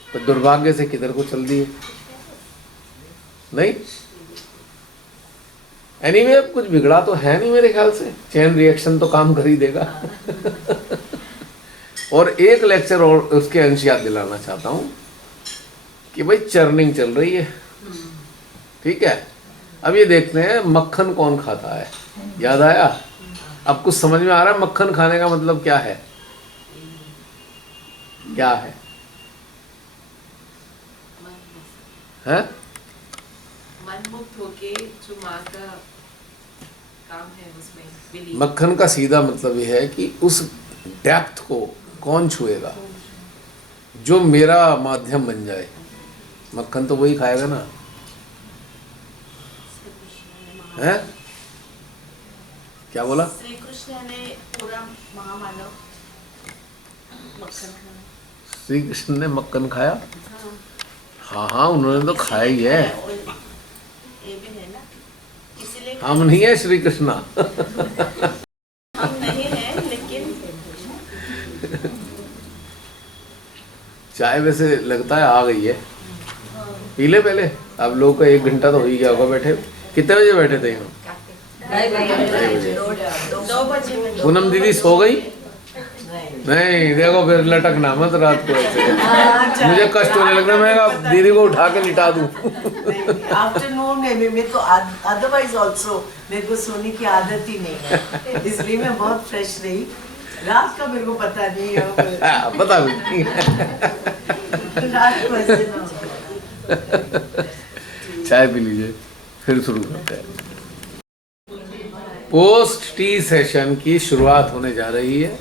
पर दुर्भाग्य से किधर को चल दिए, नहीं? एनीवे अब कुछ बिगड़ा तो है नहीं मेरे ख्याल से, चेन रिएक्शन तो काम कर ही देगा। और एक लेक्चर और उसके अंश याद दिलाना चाहता हूँ कि भाई चर्निंग चल रही है, ठीक है? अब ये देखते हैं मक्खन कौन खाता है। याद आया? अब कुछ समझ में आ रहा है मक्खन खाने का मतलब क्या है? क्या है? हैं? मनमुक्त होके जो माँ का काम है उसमें मक्खन का सीधा मतलब ये है कि उस डेप्थ को कौन छुएगा जो मेरा माध्यम बन जाए। मक्खन तो वही खाएगा ना, है? क्या बोला? श्री कृष्ण ने पूरा महामानव मक्खन खाया। श्री कृष्ण ने मक्खन खाया? हाँ हाँ, उन्होंने तो खाया ही है। ये भी है ना, इसीलिए हम नहीं है श्री कृष्णा। हम नहीं है, लेकिन चाय वैसे लगता है आ गई है, पी ले पहले। अब लोग का 1 घंटा तो हो ही गया होगा बैठे। कितने बजे बैठे थे यहाँ? 2 बजे में पूनम दीदी सो गई? नहीं, देखो फिर लटकना मत रात को ऐसे। मुझे कष्ट होने लगना, मैं कहा दीदी को उठा के लिटा दूं। आफ्टरनून में मेरे को अदरवाइज ऑल्सो मेरे को सोने की आदत ही नहीं है, इसलिए मैं बहुत फ्रेश रही। रात का मेरे को पता नहीं है। पता भी नहीं। रात को ऐसे ना हो। चाय पी लीजिए, फिर शुरू करते हैं। पोस्ट टी सेशन की शुरुआत होने जा रही है।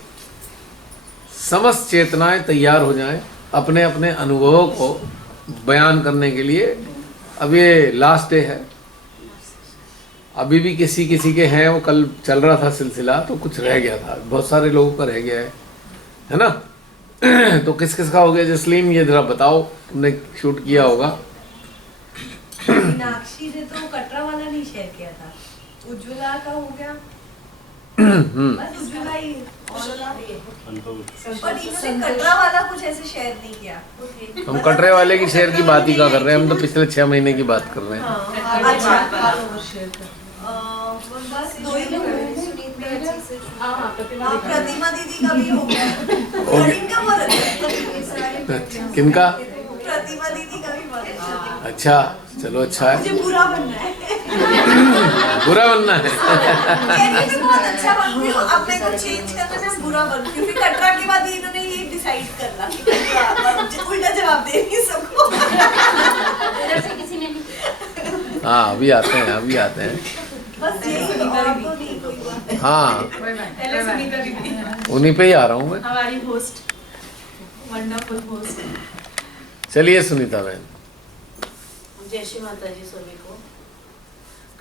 समस्त चेतनाएं तैयार हो जाएं अपने अपने अनुभवों को बयान करने के लिए। अब ये लास्ट डे है, अभी भी किसी किसी के हैं, वो कल चल रहा था सिलसिला तो कुछ रह गया था, बहुत सारे लोगों का रह गया है ना? तो किस किस का हो गया? जसलीन ये जरा बताओ, तुमने शूट किया होगा। मीनाक्षी ने तो कटरा वाला नहीं शेयर किया था, उज्ज्वला का हो गया। बस उज्ज्वला ही अनुभव और इन्होंने कटरा वाला कुछ ऐसे शेयर नहीं किया। हम कटरे वाले की शेयर की बात ही क्या कर रहे हैं, हम तो पिछले 6 महीने की बात कर रहे हैं। अच्छा, बस 2 ही लोग हैं। प्रतिमा दीदी का भी हो गया। इनका बहुत अच्छा है। किनका? प्रतिमा दीदी का भी बहुत अच्छा है। अच्छा, चलो अच्छा है। मुझे बुरा बनना है। बुरा बनना है। कहने में बहुत अच्छा बनती हूँ, अब मैं कुछ चेंज करना मैं बुरा बनती हूँ। फिर कटरा के बाद इन्होंने ये डिसाइड करना कि कटरा उल्टा जवाब देंगे सबको। हाँ, अभी आते हैं, अभी आते हैं। बस यही और तो नहीं कोई बात। हाँ, पहले सुनीता दीदी उन्हीं पे ही आ रहा हूँ मैं। हमारी होस्ट, वंडरफुल होस्ट। चलिए सुनीता बहन। जय श्री माता जी सभी को।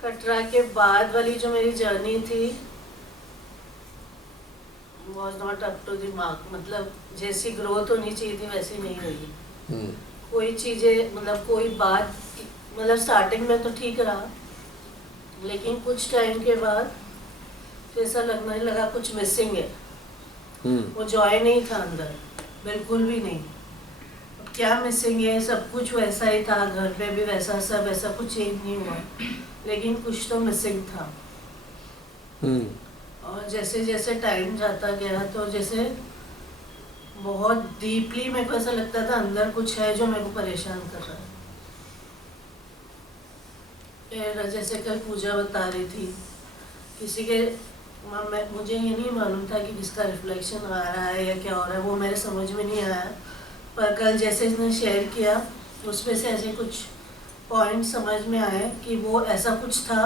कटरा के बाद वाली जो मेरी जर्नी थी was not up to the mark, मतलब जैसी ग्रोथ होनी चाहिए थी वैसी नहीं हुई। कोई चीज़ें मतलब कोई बात मतलब स्टार्टिंग में तो ठीक रहा, लेकिन कुछ टाइम के बाद ऐसा लगने लगा कुछ मिसिंग है। वो जॉय नहीं था अंदर, बिल्कुल भी नहीं। क्या मिसिंग है? सब कुछ वैसा ही था, घर पे भी वैसा, सब ऐसा, कुछ चेंज नहीं हुआ, लेकिन कुछ तो मिसिंग था। और जैसे जैसे टाइम जाता गया तो जैसे बहुत डीपली मेरे को ऐसा लगता था अंदर कुछ है जो मेरे को परेशान कर रहा है। फिर जैसे कल पूजा बता रही थी, किसी के मुझे ये नहीं मालूम था कि किसका रिफ्लेक्शन आ रहा है या क्या हो रहा है, वो मेरे समझ में नहीं आया। पर कल जैसे इसने शेयर किया उसमें से ऐसे कुछ पॉइंट समझ में आए कि वो ऐसा कुछ था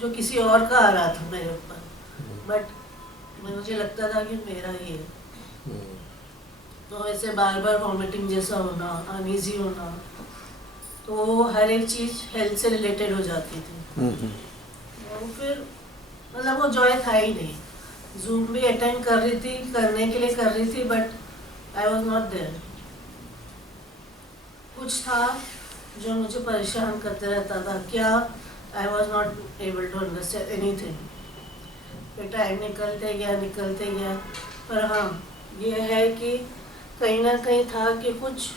जो किसी और का आ रहा था मेरे ऊपर, बट मुझे लगता था कि मेरा ही है। तो ऐसे बार बार वॉमिटिंग जैसा होना, अनईजी होना, तो हर एक चीज़ हेल्थ से रिलेटेड हो जाती थी। और फिर मतलब वो जॉय था ही नहीं। जूम भी अटेंड कर रही थी, करने के लिए कर रही थी, but I was not there. कुछ था जो मुझे परेशान करते रहता था, क्या I was not able to understand anything. फिर टाइम निकलते गया, पर हाँ ये है कि कहीं ना कहीं था कि कुछ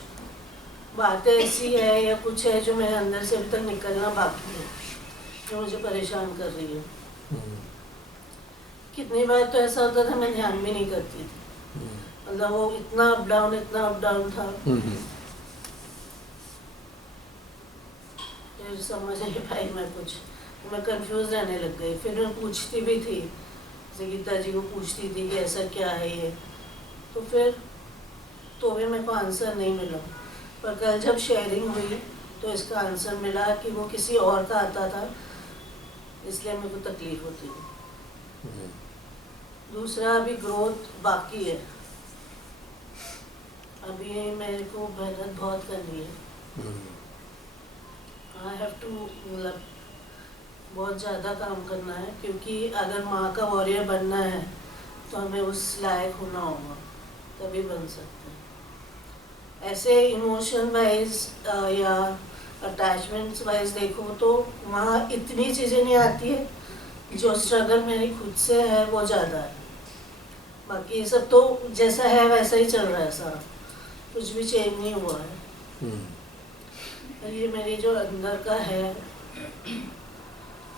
बातें ऐसी है या कुछ है जो मेरे अंदर से अभी तक निकलना बाकी है, जो मुझे परेशान कर रही है। कितनी बार तो ऐसा होता था मैं ध्यान भी नहीं करती थी, मतलब वो इतना अप डाउन था। फिर समझ नहीं पाई मैं कंफ्यूज रहने लग गई। फिर मैं पूछती भी थी, जैसे गीता जी को पूछती थी कि ऐसा क्या है ये, तो फिर तो भी मेरे को आंसर नहीं मिला। पर कल जब शेयरिंग हुई तो इसका आंसर मिला कि वो किसी और का आता था, इसलिए मेरे को तकलीफ होती है। दूसरा अभी ग्रोथ बाकी है, अभी मेरे को मेहनत बहुत करनी है। आई हैव टू मतलब बहुत ज़्यादा काम करना है, क्योंकि अगर माँ का वॉरियर बनना है तो हमें उस लायक होना होगा, तभी बन सकते हैं। ऐसे इमोशन वाइज या अटैचमेंट्स वाइज देखो तो वहाँ इतनी चीज़ें नहीं आती है, जो स्ट्रगल मेरी खुद से है वो ज़्यादा है। बाकी ये सब तो जैसा है वैसा ही चल रहा है सारा, कुछ भी चेंज नहीं हुआ है। और ये मेरी जो अंदर का है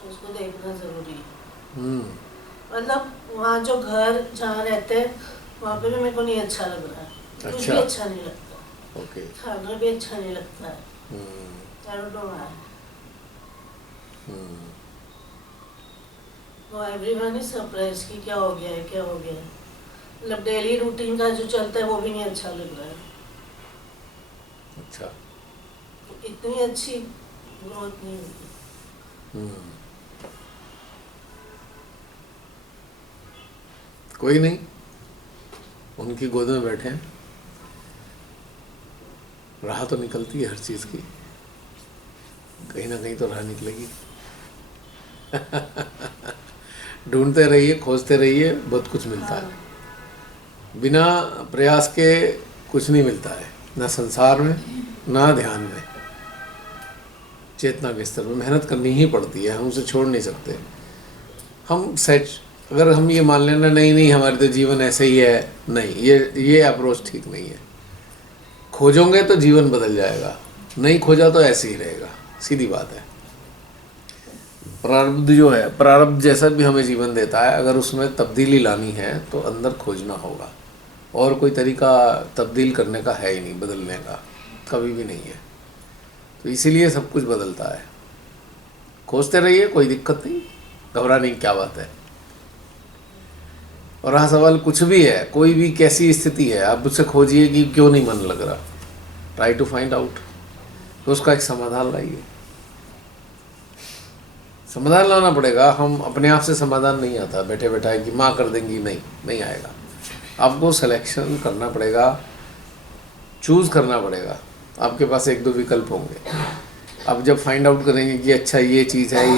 उसको देखना ज़रूरी है। मतलब वहाँ जो घर जहाँ रहते हैं वहाँ पे भी मेरे को नहीं अच्छा लग रहा है, कुछ भी अच्छा नहीं लगता। ओके। खाना भी अच्छा नहीं लगता है। I don't know why. तो everyone is surprised कि क्या हो गया है, क्या हो गया है। मतलब डेली रूटीन का जो चलता है वो भी नहीं अच्छा लग रहा है। अच्छा। इतनी अच्छी ग्रोथ नहीं होती। कोई नहीं, उनकी गोद में बैठे हैं, राह तो निकलती है हर चीज़ की, कहीं ना कहीं तो राह निकलेगी। ढूंढते रहिए, खोजते रहिए, बहुत कुछ मिलता है। बिना प्रयास के कुछ नहीं मिलता है, ना संसार में ना ध्यान में। चेतना के स्तर में मेहनत करनी ही पड़ती है, हम उसे छोड़ नहीं सकते। हम सच अगर हम ये मान लेना नहीं नहीं हमारे तो जीवन ऐसे ही है, नहीं, ये अप्रोच ठीक नहीं है। खोजोगे तो जीवन बदल जाएगा, नहीं खोजा तो ऐसे ही रहेगा, सीधी बात है। प्रारब्ध जो है, प्रारब्ध जैसा भी हमें जीवन देता है, अगर उसमें तब्दीली लानी है तो अंदर खोजना होगा, और कोई तरीका तब्दील करने का है ही नहीं, बदलने का कभी भी नहीं है। तो इसीलिए सब कुछ बदलता है। खोजते रहिए, कोई दिक्कत नहीं, घबराने की क्या बात है। और हाँ, सवाल कुछ भी है, कोई भी कैसी स्थिति है, आप उससे खोजिए कि क्यों नहीं मन लग रहा, ट्राई टू फाइंड आउट, तो उसका एक समाधान लाइए। समाधान लाना पड़ेगा, हम अपने आप से समाधान नहीं आता बैठे बैठा कि माँ कर देंगी, नहीं आएगा। आपको सिलेक्शन करना पड़ेगा, चूज़ करना पड़ेगा। आपके पास एक दो विकल्प होंगे। अब जब फाइंड आउट करेंगे कि अच्छा ये चीज़ है,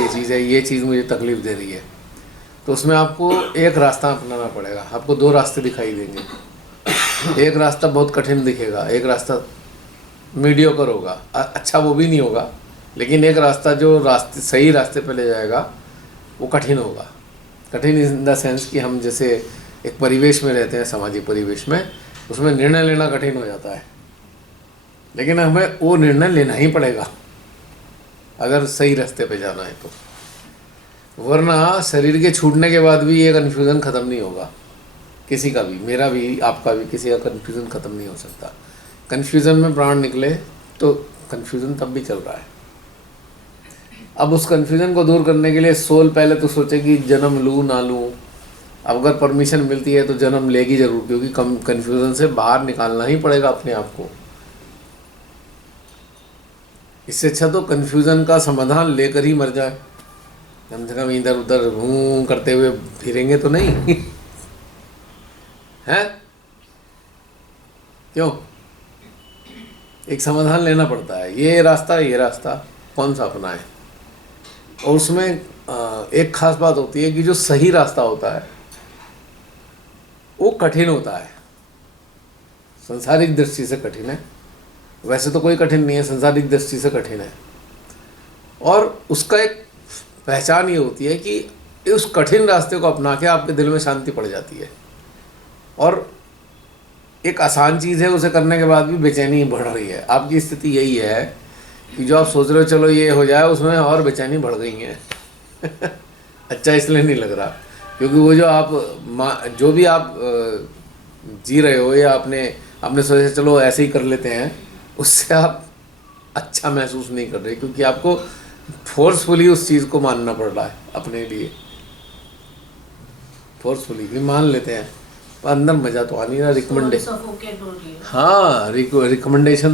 ये चीज़ मुझे तकलीफ़ दे रही है, तो उसमें आपको एक रास्ता अपनाना पड़ेगा। आपको दो रास्ते दिखाई देंगे, एक रास्ता बहुत कठिन दिखेगा, एक रास्ता मीडियोकर होगा, अच्छा वो भी नहीं होगा, लेकिन एक रास्ता जो सही रास्ते पे ले जाएगा वो कठिन होगा। कठिन इन द सेंस कि हम जैसे एक परिवेश में रहते हैं, सामाजिक परिवेश में, उसमें निर्णय लेना कठिन हो जाता है, लेकिन हमें वो निर्णय लेना ही पड़ेगा अगर सही रास्ते पे जाना है तो। वरना शरीर के छूटने के बाद भी ये कन्फ्यूज़न ख़त्म नहीं होगा, किसी का भी, मेरा भी, आपका भी, किसी का कन्फ्यूज़न ख़त्म नहीं हो सकता। कन्फ्यूज़न में प्राण निकले तो कन्फ्यूज़न तब भी चल रहा है। अब उस कन्फ्यूज़न को दूर करने के लिए सोल पहले तो सोचे कि जन्म लूँ ना लूँ। अब अगर परमिशन मिलती है तो जन्म लेगी ज़रूर, क्योंकि कन्फ्यूज़न से बाहर निकालना ही पड़ेगा अपने आप को। इससे अच्छा तो कन्फ्यूज़न का समाधान लेकर ही मर जाए, कम से कम इधर उधर हूँ करते हुए फिरेंगे तो नहीं। है क्यों? एक समाधान लेना पड़ता है, ये रास्ता कौन सा अपनाएं। और उसमें एक खास बात होती है कि जो सही रास्ता होता है वो कठिन होता है, संसारिक दृष्टि से कठिन है। वैसे तो कोई कठिन नहीं है, संसारिक दृष्टि से कठिन है। और उसका एक पहचान ये होती है कि उस कठिन रास्ते को अपना के आपके दिल में शांति पड़ जाती है, और एक आसान चीज़ है उसे करने के बाद भी बेचैनी बढ़ रही है। आपकी स्थिति यही है कि जो आप सोच रहे हो चलो ये हो जाए, उसमें और बेचैनी बढ़ गई है। अच्छा इसलिए नहीं लग रहा, क्योंकि वो जो भी आप जी रहे हो या आपने सोचा चलो ऐसे ही कर लेते हैं, उससे आप अच्छा महसूस नहीं कर रहे, क्योंकि आपको फोर्सफुली उस चीज़ को मानना पड़ रहा है अपने लिए। फोर्सफुली भी मान लेते हैं पर अंदर मज़ा तो आ नहीं रहा। रिकमेंडेशन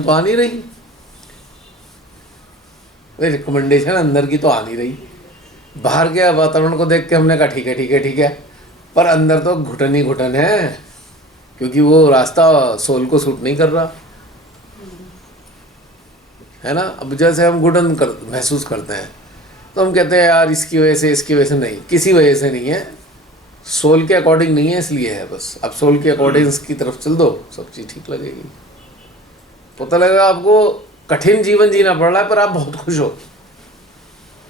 तो आ नहीं रही, रिकमेंडेशन अंदर की तो आ नहीं रही। बाहर के वातावरण को देख के हमने कहा ठीक है ठीक है ठीक है, पर अंदर तो घुटन ही घुटन है, क्योंकि वो रास्ता सोल को सूट नहीं कर रहा है ना। अब जैसे हम घुटन महसूस करते हैं तो हम कहते हैं यार इसकी वजह से नहीं, किसी वजह से नहीं है, सोल के अकॉर्डिंग नहीं है इसलिए है बस। अब सोल के अकॉर्डिंग की तरफ चल दो, सब चीज़ ठीक लगेगी। पता लगेगा आपको कठिन जीवन जीना पड़ रहा है पर आप बहुत खुश हो।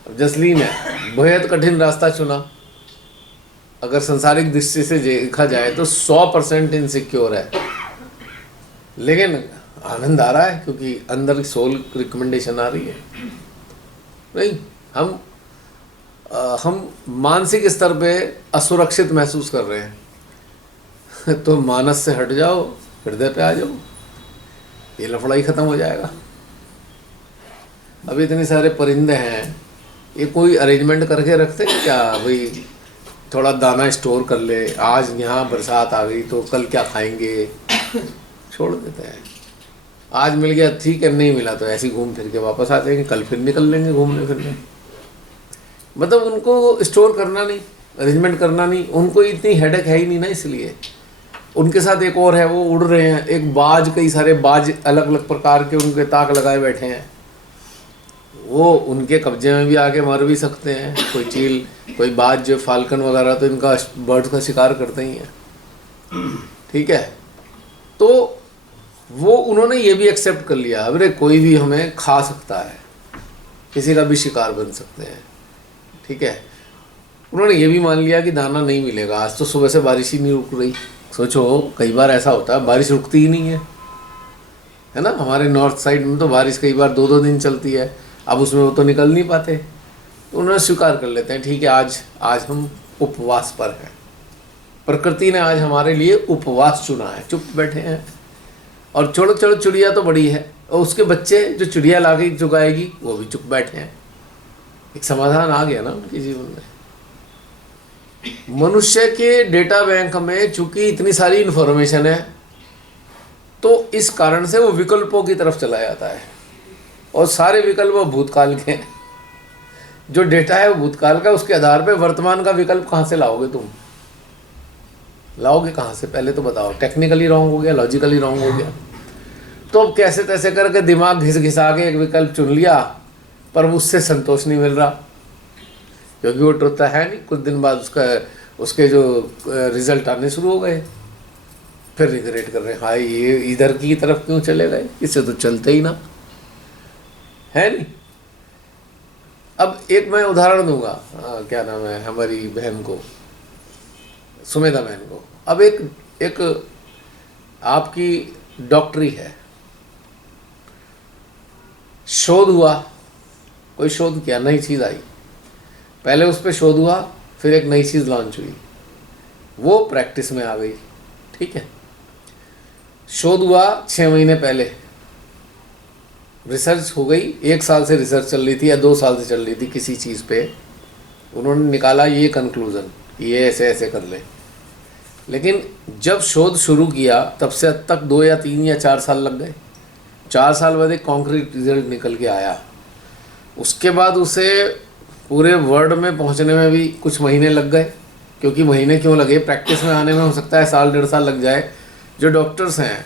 अब जसलीन है, बेहद कठिन रास्ता चुना, अगर संसारिक दृष्टि से देखा जाए तो 100% इनसिक्योर है, लेकिन आनंद आ रहा है क्योंकि अंदर की सोल रिकमेंडेशन आ रही है। नहीं, हम मानसिक स्तर पे असुरक्षित महसूस कर रहे हैं तो मानस से हट जाओ, हृदय पे आ जाओ, ये लफड़ा ही खत्म हो जाएगा। अभी इतने सारे परिंदे हैं, ये कोई अरेंजमेंट करके रखते हैं क्या भाई, थोड़ा दाना स्टोर कर ले, आज यहाँ बरसात आ गई तो कल क्या खाएंगे, छोड़ देते हैं। आज मिल गया ठीक है, नहीं मिला तो ऐसे घूम फिर के वापस आ जाएंगे, कल फिर निकल लेंगे घूमने फिरने। मतलब उनको स्टोर करना नहीं, अरेंजमेंट करना नहीं, उनको इतनी हेडेक है ही नहीं ना, इसलिए। उनके साथ एक और है, वो उड़ रहे हैं, एक बाज, कई सारे बाज अलग अलग प्रकार के उनके ताक लगाए बैठे हैं, वो उनके कब्जे में भी आके मर भी सकते हैं। कोई चील, कोई बाज, जो फाल्कन वगैरह तो इनका बर्ड का शिकार करते ही हैं, ठीक है। तो वो उन्होंने ये भी एक्सेप्ट कर लिया, अरे कोई भी हमें खा सकता है, किसी का भी शिकार बन सकते हैं, ठीक है। उन्होंने ये भी मान लिया कि दाना नहीं मिलेगा। आज तो सुबह से बारिश ही नहीं रुक रही। सोचो कई बार ऐसा होता है बारिश रुकती ही नहीं है ना। हमारे नॉर्थ साइड में तो बारिश कई बार 2-2 दिन चलती है, अब उसमें वो तो निकल नहीं पाते, तो उन्होंने स्वीकार कर लेते हैं ठीक है आज हम उपवास पर हैं। प्रकृति ने आज हमारे लिए उपवास चुना है, चुप बैठे हैं। और चलो चलो चिड़िया तो बड़ी है, और उसके बच्चे जो चिड़िया ला के चुगाएगी वो भी चुप बैठे हैं। एक समाधान आ गया ना उनके जीवन में। मनुष्य के डेटा बैंक में चूंकि इतनी सारी इन्फॉर्मेशन है, तो इस कारण से वो विकल्पों की तरफ चला जाता है, और सारे विकल्प भूतकाल के हैं। जो डेटा है वो भूतकाल का, उसके आधार पे वर्तमान का विकल्प कहाँ से लाओगे तुम? लाओगे कहाँ से? पहले तो बताओ। टेक्निकली रॉन्ग हो गया, लॉजिकली रॉन्ग हो गया, तो अब कैसे तैसे करके दिमाग घिसा के एक विकल्प चुन लिया, पर उससे संतोष नहीं मिल रहा, क्योंकि वो ट्रुथ है नहीं। कुछ दिन बाद उसके जो रिजल्ट आने शुरू हो गए, फिर रिग्रेट कर रहे हैं, हाय ये इधर की तरफ क्यों चले गए, इससे तो चलते ही ना, है नहीं। अब एक मैं उदाहरण दूंगा, क्या नाम है हमारी बहन को, सुमेधा बहन को। अब एक आपकी डॉक्टरी है, शोध हुआ, कोई शोध किया, नई चीज़ आई, पहले उस पर शोध हुआ, फिर एक नई चीज़ लॉन्च हुई, वो प्रैक्टिस में आ गई, ठीक है। शोध हुआ 6 महीने पहले, रिसर्च हो गई, 1 साल से रिसर्च चल रही थी या 2 साल से चल रही थी किसी चीज़ पे, उन्होंने निकाला ये कंक्लूज़न, ये ऐसे ऐसे कर ले। लेकिन जब शोध शुरू किया तब से अब तक 2 या 3 या 4 साल लग गए। 4 साल बाद एक कॉन्क्रीट रिजल्ट निकल के आया। उसके बाद उसे पूरे वर्ल्ड में पहुंचने में भी कुछ महीने लग गए, क्योंकि महीने क्यों लगे, प्रैक्टिस में आने में हो सकता है 1-1.5 साल लग जाए। जो डॉक्टर्स हैं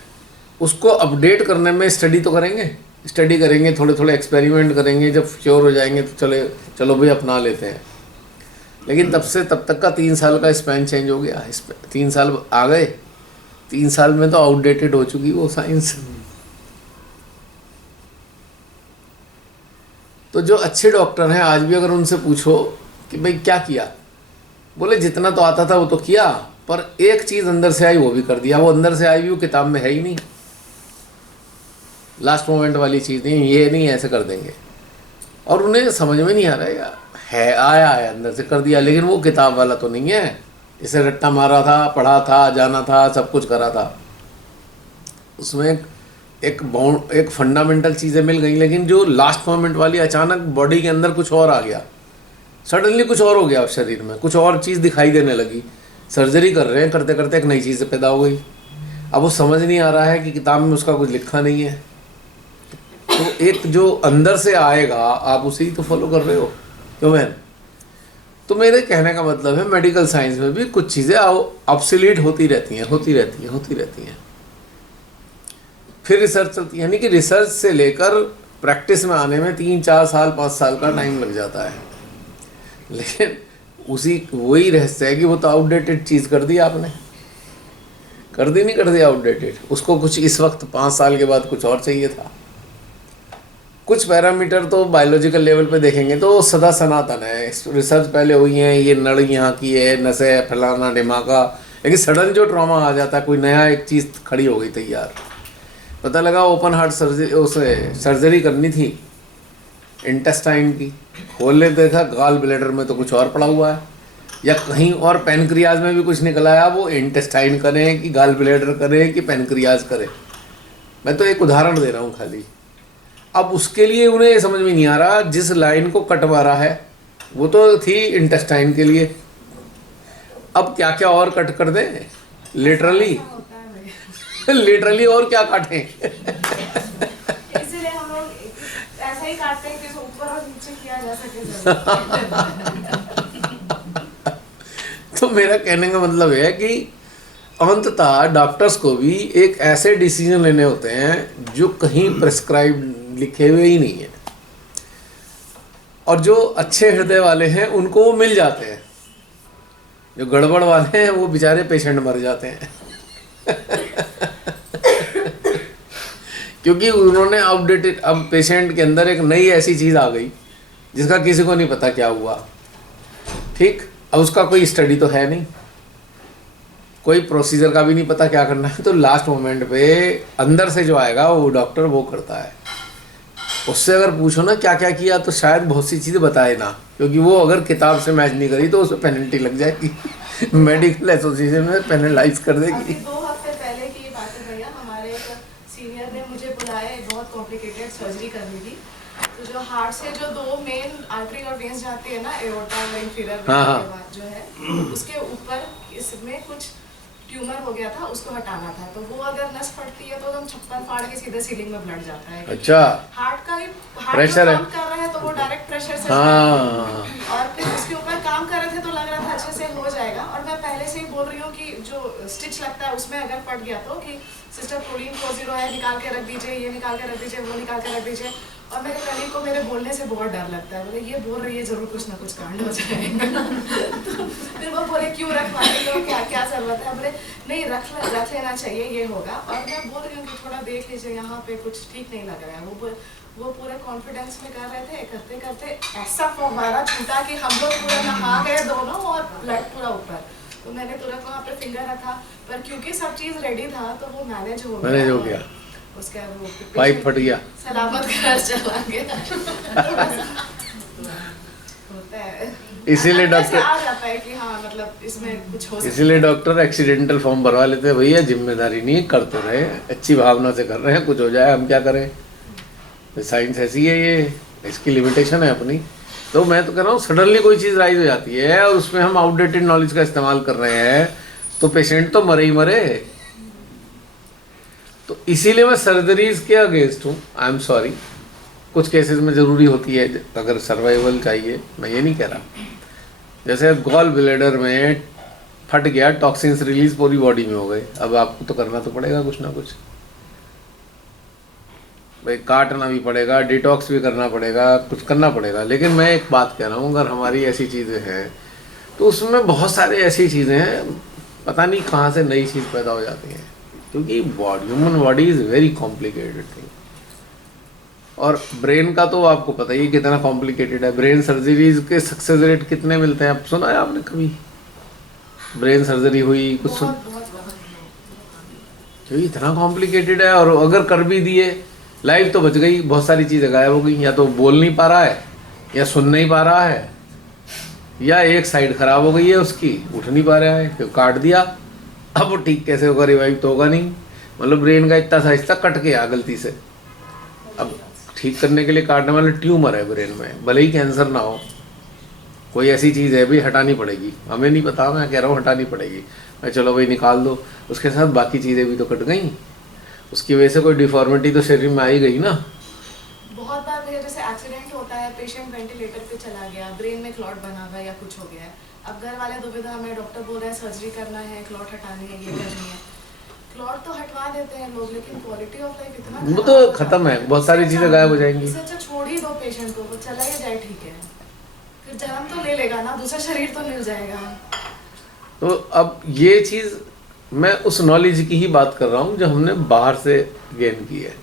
उसको अपडेट करने में स्टडी तो करेंगे, थोड़े थोड़े एक्सपेरिमेंट करेंगे, जब श्योर हो जाएंगे तो चलो भाई अपना लेते हैं। लेकिन तब तक का 3 साल का स्पैन चेंज हो गया। 3 साल आ गए, 3 साल में तो आउटडेटेड हो चुकी वो साइंस। तो जो अच्छे डॉक्टर हैं आज भी अगर उनसे पूछो कि भाई क्या किया, बोले जितना तो आता था वो तो किया, पर एक चीज़ अंदर से आई वो भी कर दिया। वो अंदर से आई भी वो किताब में है ही नहीं, लास्ट मोमेंट वाली चीज़ नहीं, ये नहीं ऐसे कर देंगे। और उन्हें समझ में नहीं आ रहा है, आया है अंदर से कर दिया, लेकिन वो किताब वाला तो नहीं है। इसे रट्टा मारा था, पढ़ा था, जाना था, सब कुछ करा था, उसमें एक फंडामेंटल चीज़ें मिल गई, लेकिन जो लास्ट मोमेंट वाली अचानक बॉडी के अंदर कुछ और आ गया, सडनली कुछ और हो गया, शरीर में कुछ और चीज़ दिखाई देने लगी। सर्जरी कर रहे हैं, करते करते एक नई चीज़ पैदा हो गई। अब वो समझ नहीं आ रहा है कि किताब में उसका कुछ लिखा नहीं है। तो एक जो अंदर से आएगा आप उसे ही तो फॉलो कर रहे हो, क्यों बहन? तो मेरे कहने का मतलब है मेडिकल साइंस में भी कुछ चीज़ें ऑब्सोलीट होती रहती हैं। फिर रिसर्च चलती है, यानी कि रिसर्च से लेकर प्रैक्टिस में आने में 3-4 साल 5 साल का टाइम लग जाता है। लेकिन वही रहस्य है कि वो तो आउटडेटेड चीज़ कर दी आपने, कर दी आउटडेटेड। उसको कुछ इस वक्त 5 साल के बाद कुछ और चाहिए था। कुछ पैरामीटर तो बायोलॉजिकल लेवल पे देखेंगे तो सदा सनातन है, रिसर्च पहले हुई है, ये नड़ यहाँ की है, नसें फलाना ढिमाका। लेकिन सडन जो ट्रॉमा आ जाता है, कोई नया एक चीज़ खड़ी हो गई तैयार, पता लगा ओपन हार्ट सर्जरी करनी थी इंटेस्टाइन की, खोलने देखा गाल ब्लैडर में तो कुछ और पड़ा हुआ है, या कहीं और पैनक्रियाज में भी कुछ निकला है। वो इंटेस्टाइन करें कि गाल ब्लैडर करें कि पैनक्रियाज करें, मैं तो एक उदाहरण दे रहा हूँ खाली। अब उसके लिए उन्हें ये समझ में नहीं आ रहा, जिस लाइन को कट मारा है वो तो थी इंटेस्टाइन के लिए, अब क्या क्या और कट कर दें, लिटरली और क्या काटें। इसीलिए हम लोग ऐसा ही काटते हैं कि ऊपर और नीचे किया जा सके। तो मेरा कहने का मतलब है कि अंततः डॉक्टर्स को भी एक ऐसे डिसीजन लेने होते हैं जो कहीं प्रेस्क्राइब लिखे हुए ही नहीं है, और जो अच्छे हृदय वाले हैं उनको वो मिल जाते हैं, जो गड़बड़ वाले हैं वो बेचारे पेशेंट मर जाते हैं। क्योंकि उन्होंने आउटडेटेड, अब पेशेंट के अंदर एक नई ऐसी चीज़ आ गई जिसका किसी को नहीं पता क्या हुआ, ठीक। अब उसका कोई स्टडी तो है नहीं, कोई प्रोसीजर का भी नहीं पता क्या करना है, तो लास्ट मोमेंट पे अंदर से जो आएगा वो डॉक्टर वो करता है। उससे अगर पूछो ना क्या क्या किया तो शायद बहुत सी चीज़ें बताए ना, क्योंकि वो अगर किताब से मैच नहीं करी तो उसमें पेनल्टी लग जाएगी। मेडिकल एसोसिएशन में पेनलाइज कर देगी। अभी 2 हफ्ते पहले की बात है भैया, हमारे एक सीनियर ने मुझे बुलाया, एक बहुत कॉम्प्लिकेटेड सर्जरी करनी थी। तो जो हार्ट से जो 2 मेन आर्टरी और वेन्स जाती है ना, एओर्टा और इंफीरियर वेन जो है, उसके ऊपर इसमें कुछ ट्यूमर हो गया था, उसको हटाना था। तो वो अगर नस फटती है तो हम छप्पर फाड़ के सीधे सीलिंग में ब्लड जाता है। अच्छा, हार्ट का ही प्रेशर है, काम कर रहे हैं तो वो डायरेक्ट प्रेशर से, और फिर उसके ऊपर काम कर रहे थे तो लग रहा था अच्छे से हो जाएगा। और मैं पहले से ही बोल रही हूँ कि जो स्टिच लगता है उसमें अगर फट गया तो कि सिस्टर प्रोटीन 40 है, निकाल के रख दीजिए, ये निकाल के रख दीजिए, वो निकाल के रख दीजिए। और मेरे कलीग को मेरे बोलने से बहुत डर लगता है, बोले ये बोल रही है जरूर कुछ ना कुछ कांड हो जाएगा। तो फिर वो बोले क्यों रखवाने लो, क्या क्या जरूरत है, बोले नहीं रख लेना चाहिए, ये होगा। और मैं बोल रही हूँ कि थोड़ा देख लीजिए यहाँ पे कुछ ठीक नहीं लग रहा है। वो पूरे कॉन्फिडेंस में कर रहे थे, करते करते ऐसा फव्वारा छूटा कि हम लोग पूरा नहा गए दोनों और ब्लड पूरा ऊपर। तो मैंने तुरंत वहाँ पे फिंगर रखा, पर क्योंकि सब चीज़ रेडी था तो वो मैनेज हो गया। उसका वो पाइप फट गया, सलामत घर चला गया। होता है, इसीलिए डॉक्टर आ जाता है कि हाँ मतलब इसमें कुछ हो, इसीलिए डॉक्टर एक्सीडेंटल फॉर्म भरवा लेते हैं। भैया जिम्मेदारी नहीं, करते रहे, अच्छी भावना से कर रहे हैं, कुछ हो जाए हम क्या करें, साइंस ऐसी है, ये इसकी लिमिटेशन है अपनी। तो मैं तो कह रहा हूँ सडनली कोई चीज़ राइज हो जाती है और उसमें हम आउटडेटेड नॉलेज का इस्तेमाल कर रहे हैं तो पेशेंट तो मरे ही मरे। तो इसीलिए मैं सर्जरीज के अगेंस्ट हूँ। आई एम सॉरी, कुछ केसेस में ज़रूरी होती है अगर सर्वाइवल चाहिए, मैं ये नहीं कह रहा। जैसे गॉल ब्लैडर में फट गया, टॉक्सिन्स रिलीज पूरी बॉडी में हो गए, अब आपको तो करना तो पड़ेगा कुछ ना कुछ, भाई काटना भी पड़ेगा, डिटॉक्स भी करना पड़ेगा, कुछ करना पड़ेगा। लेकिन मैं एक बात कह रहा हूँ, अगर हमारी ऐसी चीज़ें हैं तो उसमें बहुत सारे ऐसी चीज़ें हैं, पता नहीं कहाँ से नई चीज़ पैदा हो जाती हैं, क्योंकि human body is very complicated thing. और ब्रेन का तो आपको पता ही कितना कॉम्प्लिकेटेड है। ब्रेन सर्जरीज के सक्सेस रेट कितने मिलते हैं, आप सुना है आपने कभी ब्रेन सर्जरी हुई कुछ सुन? क्योंकि इतना कॉम्प्लिकेटेड है, और अगर कर भी दिए लाइफ तो बच गई, बहुत सारी चीज़ें गायब हो गई। या तो बोल नहीं पा रहा है, या सुन नहीं पा रहा है, या एक साइड खराब हो गई है उसकी, उठ नहीं पा रहा है, फिर काट दिया, अब वो ठीक कैसे होगा, रिवाइव तो होगा नहीं। मतलब ब्रेन का इतना सा हिस्सा कट गया गलती से, अब ठीक करने के लिए काटने वाले ट्यूमर है ब्रेन में, भले ही कैंसर ना हो, कोई ऐसी चीज़ है भाई हटानी पड़ेगी। हमें नहीं पता, मैं कह रहा हूँ हटानी पड़ेगी। मैं चलो भाई निकाल दो, उसके साथ बाकी चीज़ें भी तो कट गई, उसकी वजह से कोई डिफॉर्मिटी तो शरीर में आई गई ना। बहुत बार भैया जैसे एक्सीडेंट होता है है, पेशेंट वेंटिलेटर पे चला गया, ब्रेन में क्लॉट बना हुआ या कुछ हो गया है, अब घर वाले दुविधा में, डॉक्टर बोल रहा है सर्जरी करना है, क्लॉट हटानी है, ये करनी है, क्लॉट तो हटवा देते हैं लोग, लेकिन क्वालिटी ऑफ लाइफ इतना वो तो खत्म है, बहुत सारी चीजें गायब हो जाएंगी। इससे अच्छा छोड़ ही दो पेशेंट को, वो चला ही जाए, ठीक है, फिर जन्म तो ले लेगा ना, दूसरा शरीर तो मिल जाएगा। तो अब ये चीज मैं उस नॉलेज की ही बात कर रहा हूँ जो हमने बाहर से गेन की है।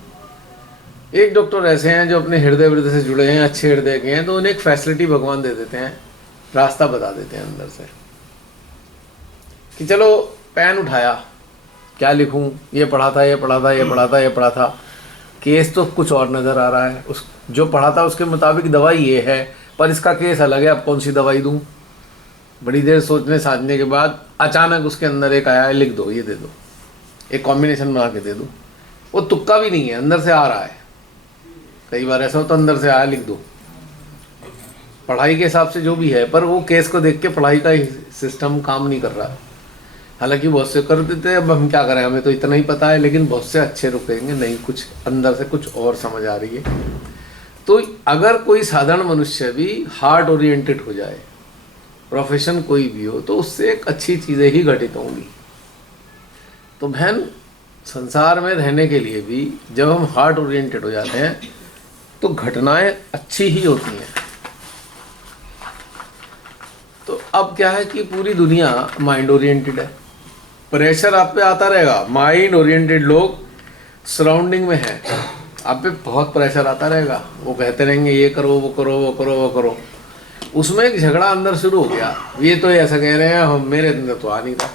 एक डॉक्टर ऐसे हैं जो अपने हृदय से जुड़े हैं, अच्छे हृदय के हैं, तो उन्हें एक फैसिलिटी भगवान दे देते हैं, रास्ता बता देते हैं अंदर से कि चलो पेन उठाया, क्या लिखूं, ये पढ़ा था, ये पढ़ा था, ये पढ़ा था, ये पढ़ा था, केस तो कुछ और नज़र आ रहा है, उस जो पढ़ा था उसके मुताबिक दवाई ये है, पर इसका केस अलग है, अब कौन सी दवाई दूं। बड़ी देर सोचने साधने के बाद अचानक उसके अंदर एक आया है, लिख दो, ये दे दो, एक कॉम्बिनेशन बना के दे दो। वो तुक्का भी नहीं है, अंदर से आ रहा है। कई बार ऐसा होता, अंदर से आया, लिख दो, पढ़ाई के हिसाब से जो भी है, पर वो केस को देख के पढ़ाई का सिस्टम काम नहीं कर रहा है। हालांकि बहुत से कर देते हैं, अब हम क्या करें, हमें तो इतना ही पता है, लेकिन बहुत से अच्छे रुकेंगे नहीं, कुछ अंदर से कुछ और समझ आ रही है। तो अगर कोई साधारण मनुष्य भी हार्ट ओरिएंटेड हो जाए, प्रोफेशन कोई भी हो, तो उससे एक अच्छी चीज़ें ही घटित होंगी। तो बहन, संसार में रहने के लिए भी जब हम हार्ट ओरिएंटेड हो जाते हैं तो घटनाएं अच्छी ही होती हैं। तो अब क्या है कि पूरी दुनिया माइंड ओरिएंटेड है, प्रेशर आप पे आता रहेगा। माइंड ओरिएंटेड लोग सराउंडिंग में हैं, आप पे बहुत प्रेशर आता रहेगा, वो कहते रहेंगे ये करो, वो करो, वो करो, वो करो। उसमें एक झगड़ा अंदर शुरू हो गया, ये तो ऐसा कह रहे हैं, हम मेरे अंदर तो आ नहीं था।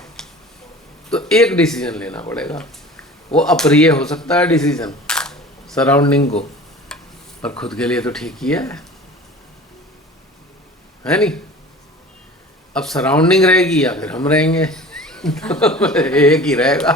तो एक डिसीजन लेना पड़ेगा, वो अप्रिय हो सकता है डिसीजन सराउंडिंग को, पर खुद के लिए तो ठीक ही है नहीं। अब सराउंडिंग रहेगी या फिर हम रहेंगे एक ही रहेगा।